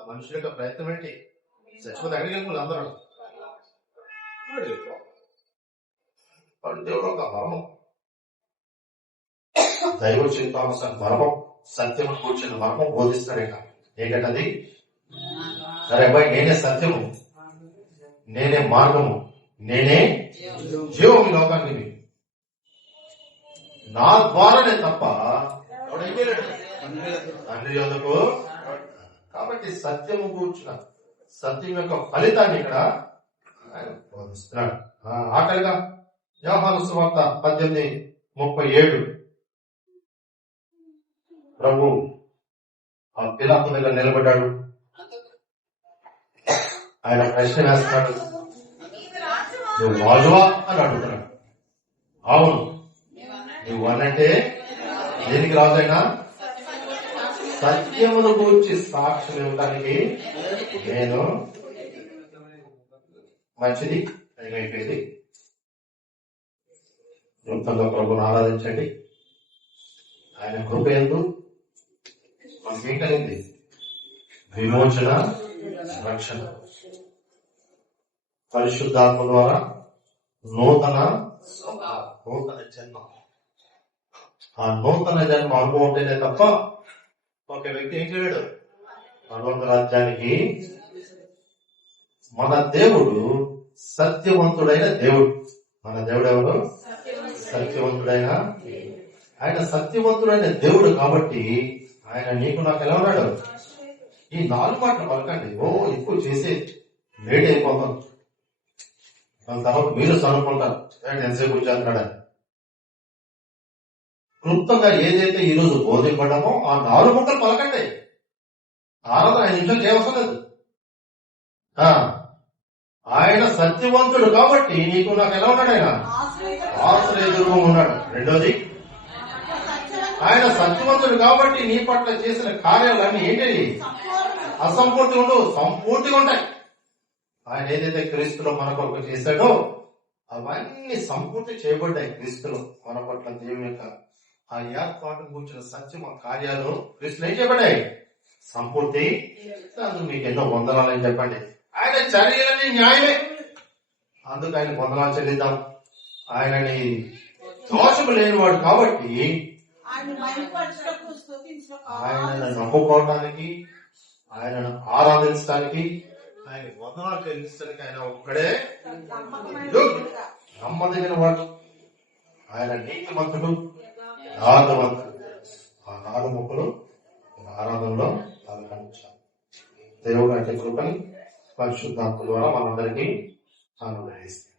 మనుషుల యొక్క ప్రయత్నం ఏంటి? చచ్చిపోతే అడిగిన అందరూ వాడు దేవుడు ఒక మర్మం, దైవ చింతాంశాన్ని మర్మం, సత్యం కూర్చున్న మర్మం బోధిస్తాడేట. ఏంటది? సరే అబ్బాయి, నేనే సత్యము, నేనే మార్గము, నేనే జీవం ఈ లోకానికి. నా ద్వారానే తప్ప ఎవడేం చేయలేడు తండ్రి యొద్దకు. కాబట్టి సత్యము కూర్చున్న సత్యం యొక్క ఫలితాన్ని ఇక్కడ ఆయన బోధిస్తున్నాడు. ఆఖరిగా యోహాను సువార్త 18:37 ప్రభు ఆ పిలాతు దగ్గర నిలబడ్డాడు. ఆయన ప్రశ్న వేస్తున్నాడు, నువ్వు రాజువా అని అడుగుతున్నాడు. అవును, నువ్వు అనంటే దేనికి రాజైనా? సత్యమును గురించి సాక్ష్యం ఇవ్వడానికి నేను. మంచిది, అయిపోయింది. మొత్తంగా ప్రభుని ఆరాధించండి. ఆయన కృప ఎందు మనకేం కలిగింది? విమోచన, రక్షణ. పరిశుద్ధాత్మ ద్వారా నూతన జన్మ. ఆ నూతన జన్మ అనుభవం ఉంటేనే తప్ప ఒక వ్యక్తి ఏం చేయలేడు పరలోక రాజ్యానికి. మన దేవుడు సత్యవంతుడైన దేవుడు. మన దేవుడు ఎవరు? సత్యవంతుడైన ఆయన సత్యవంతుడైన దేవుడు కాబట్టి ఆయన నీకు నాకు ఎలా ఉన్నాడు? ఈ 4 మాటలు పలకండి. ఎక్కువ చేసే లేట్ అయిపోతాం. దాని తర్వాత మీరు చదువుకుంటారు ఎంతసేపు చేస్తున్నాడని. క్లుప్తంగా ఏదైతే ఈ రోజు బోధింపడమో ఆ 4 ముక్కలు పలకండి. ఆరాధన 5 నిమిషాలు చేయవలసిన లేదు. ఆయన సత్యవంతుడు కాబట్టి నీకు నాకు ఎలా ఉన్నాడు? ఆయన ఆశ్రయదుర్గం ఉన్నాడు. రెండోది, ఆయన సత్యవంతుడు కాబట్టి నీ పట్ల చేసిన కార్యాలన్నీ ఏంటి? అసంపూర్తిగా ఉండవు, సంపూర్తిగా ఉంటాయి. ఆయన ఏదైతే క్రీస్తులో మన కొరకు చేశాడో అవన్నీ సంపూర్తి చేయబడ్డాయి. క్రీస్తులో మన పట్ల దేవుని యొక్క ఆ ఏర్పాటు కూర్చున్న సత్యం ఆ కార్యాలు క్రీస్తులు ఏం చేయబడ్డాయి? సంపూర్తి. అందుకు మీకు ఎన్నో వందనాలని చెప్పండి. ఆయన చర్యలని న్యాయమే, అందుకు ఆయన వందనాలు చెల్లిద్దాం. ఆయనని దోషము లేనివాడు కాబట్టి ఆయనను నమ్ముకోవడానికి, ఆయనను ఆరాధించడానికి, ఆయన వందనాలు చెల్లించడానికి ఆయన ఒక్కడే నమ్మదగిన వాడు. ఆయన నీతిమంతుడు, యథార్థవంతుడు. ఆ 4 ముక్కలు ఆరాధనలో పాల్గొంటారు. దేవుడు అంటే కృపని పరిశుద్ధాత్మ ద్వారా మనందరికీ అనుగ్రహిస్తారు.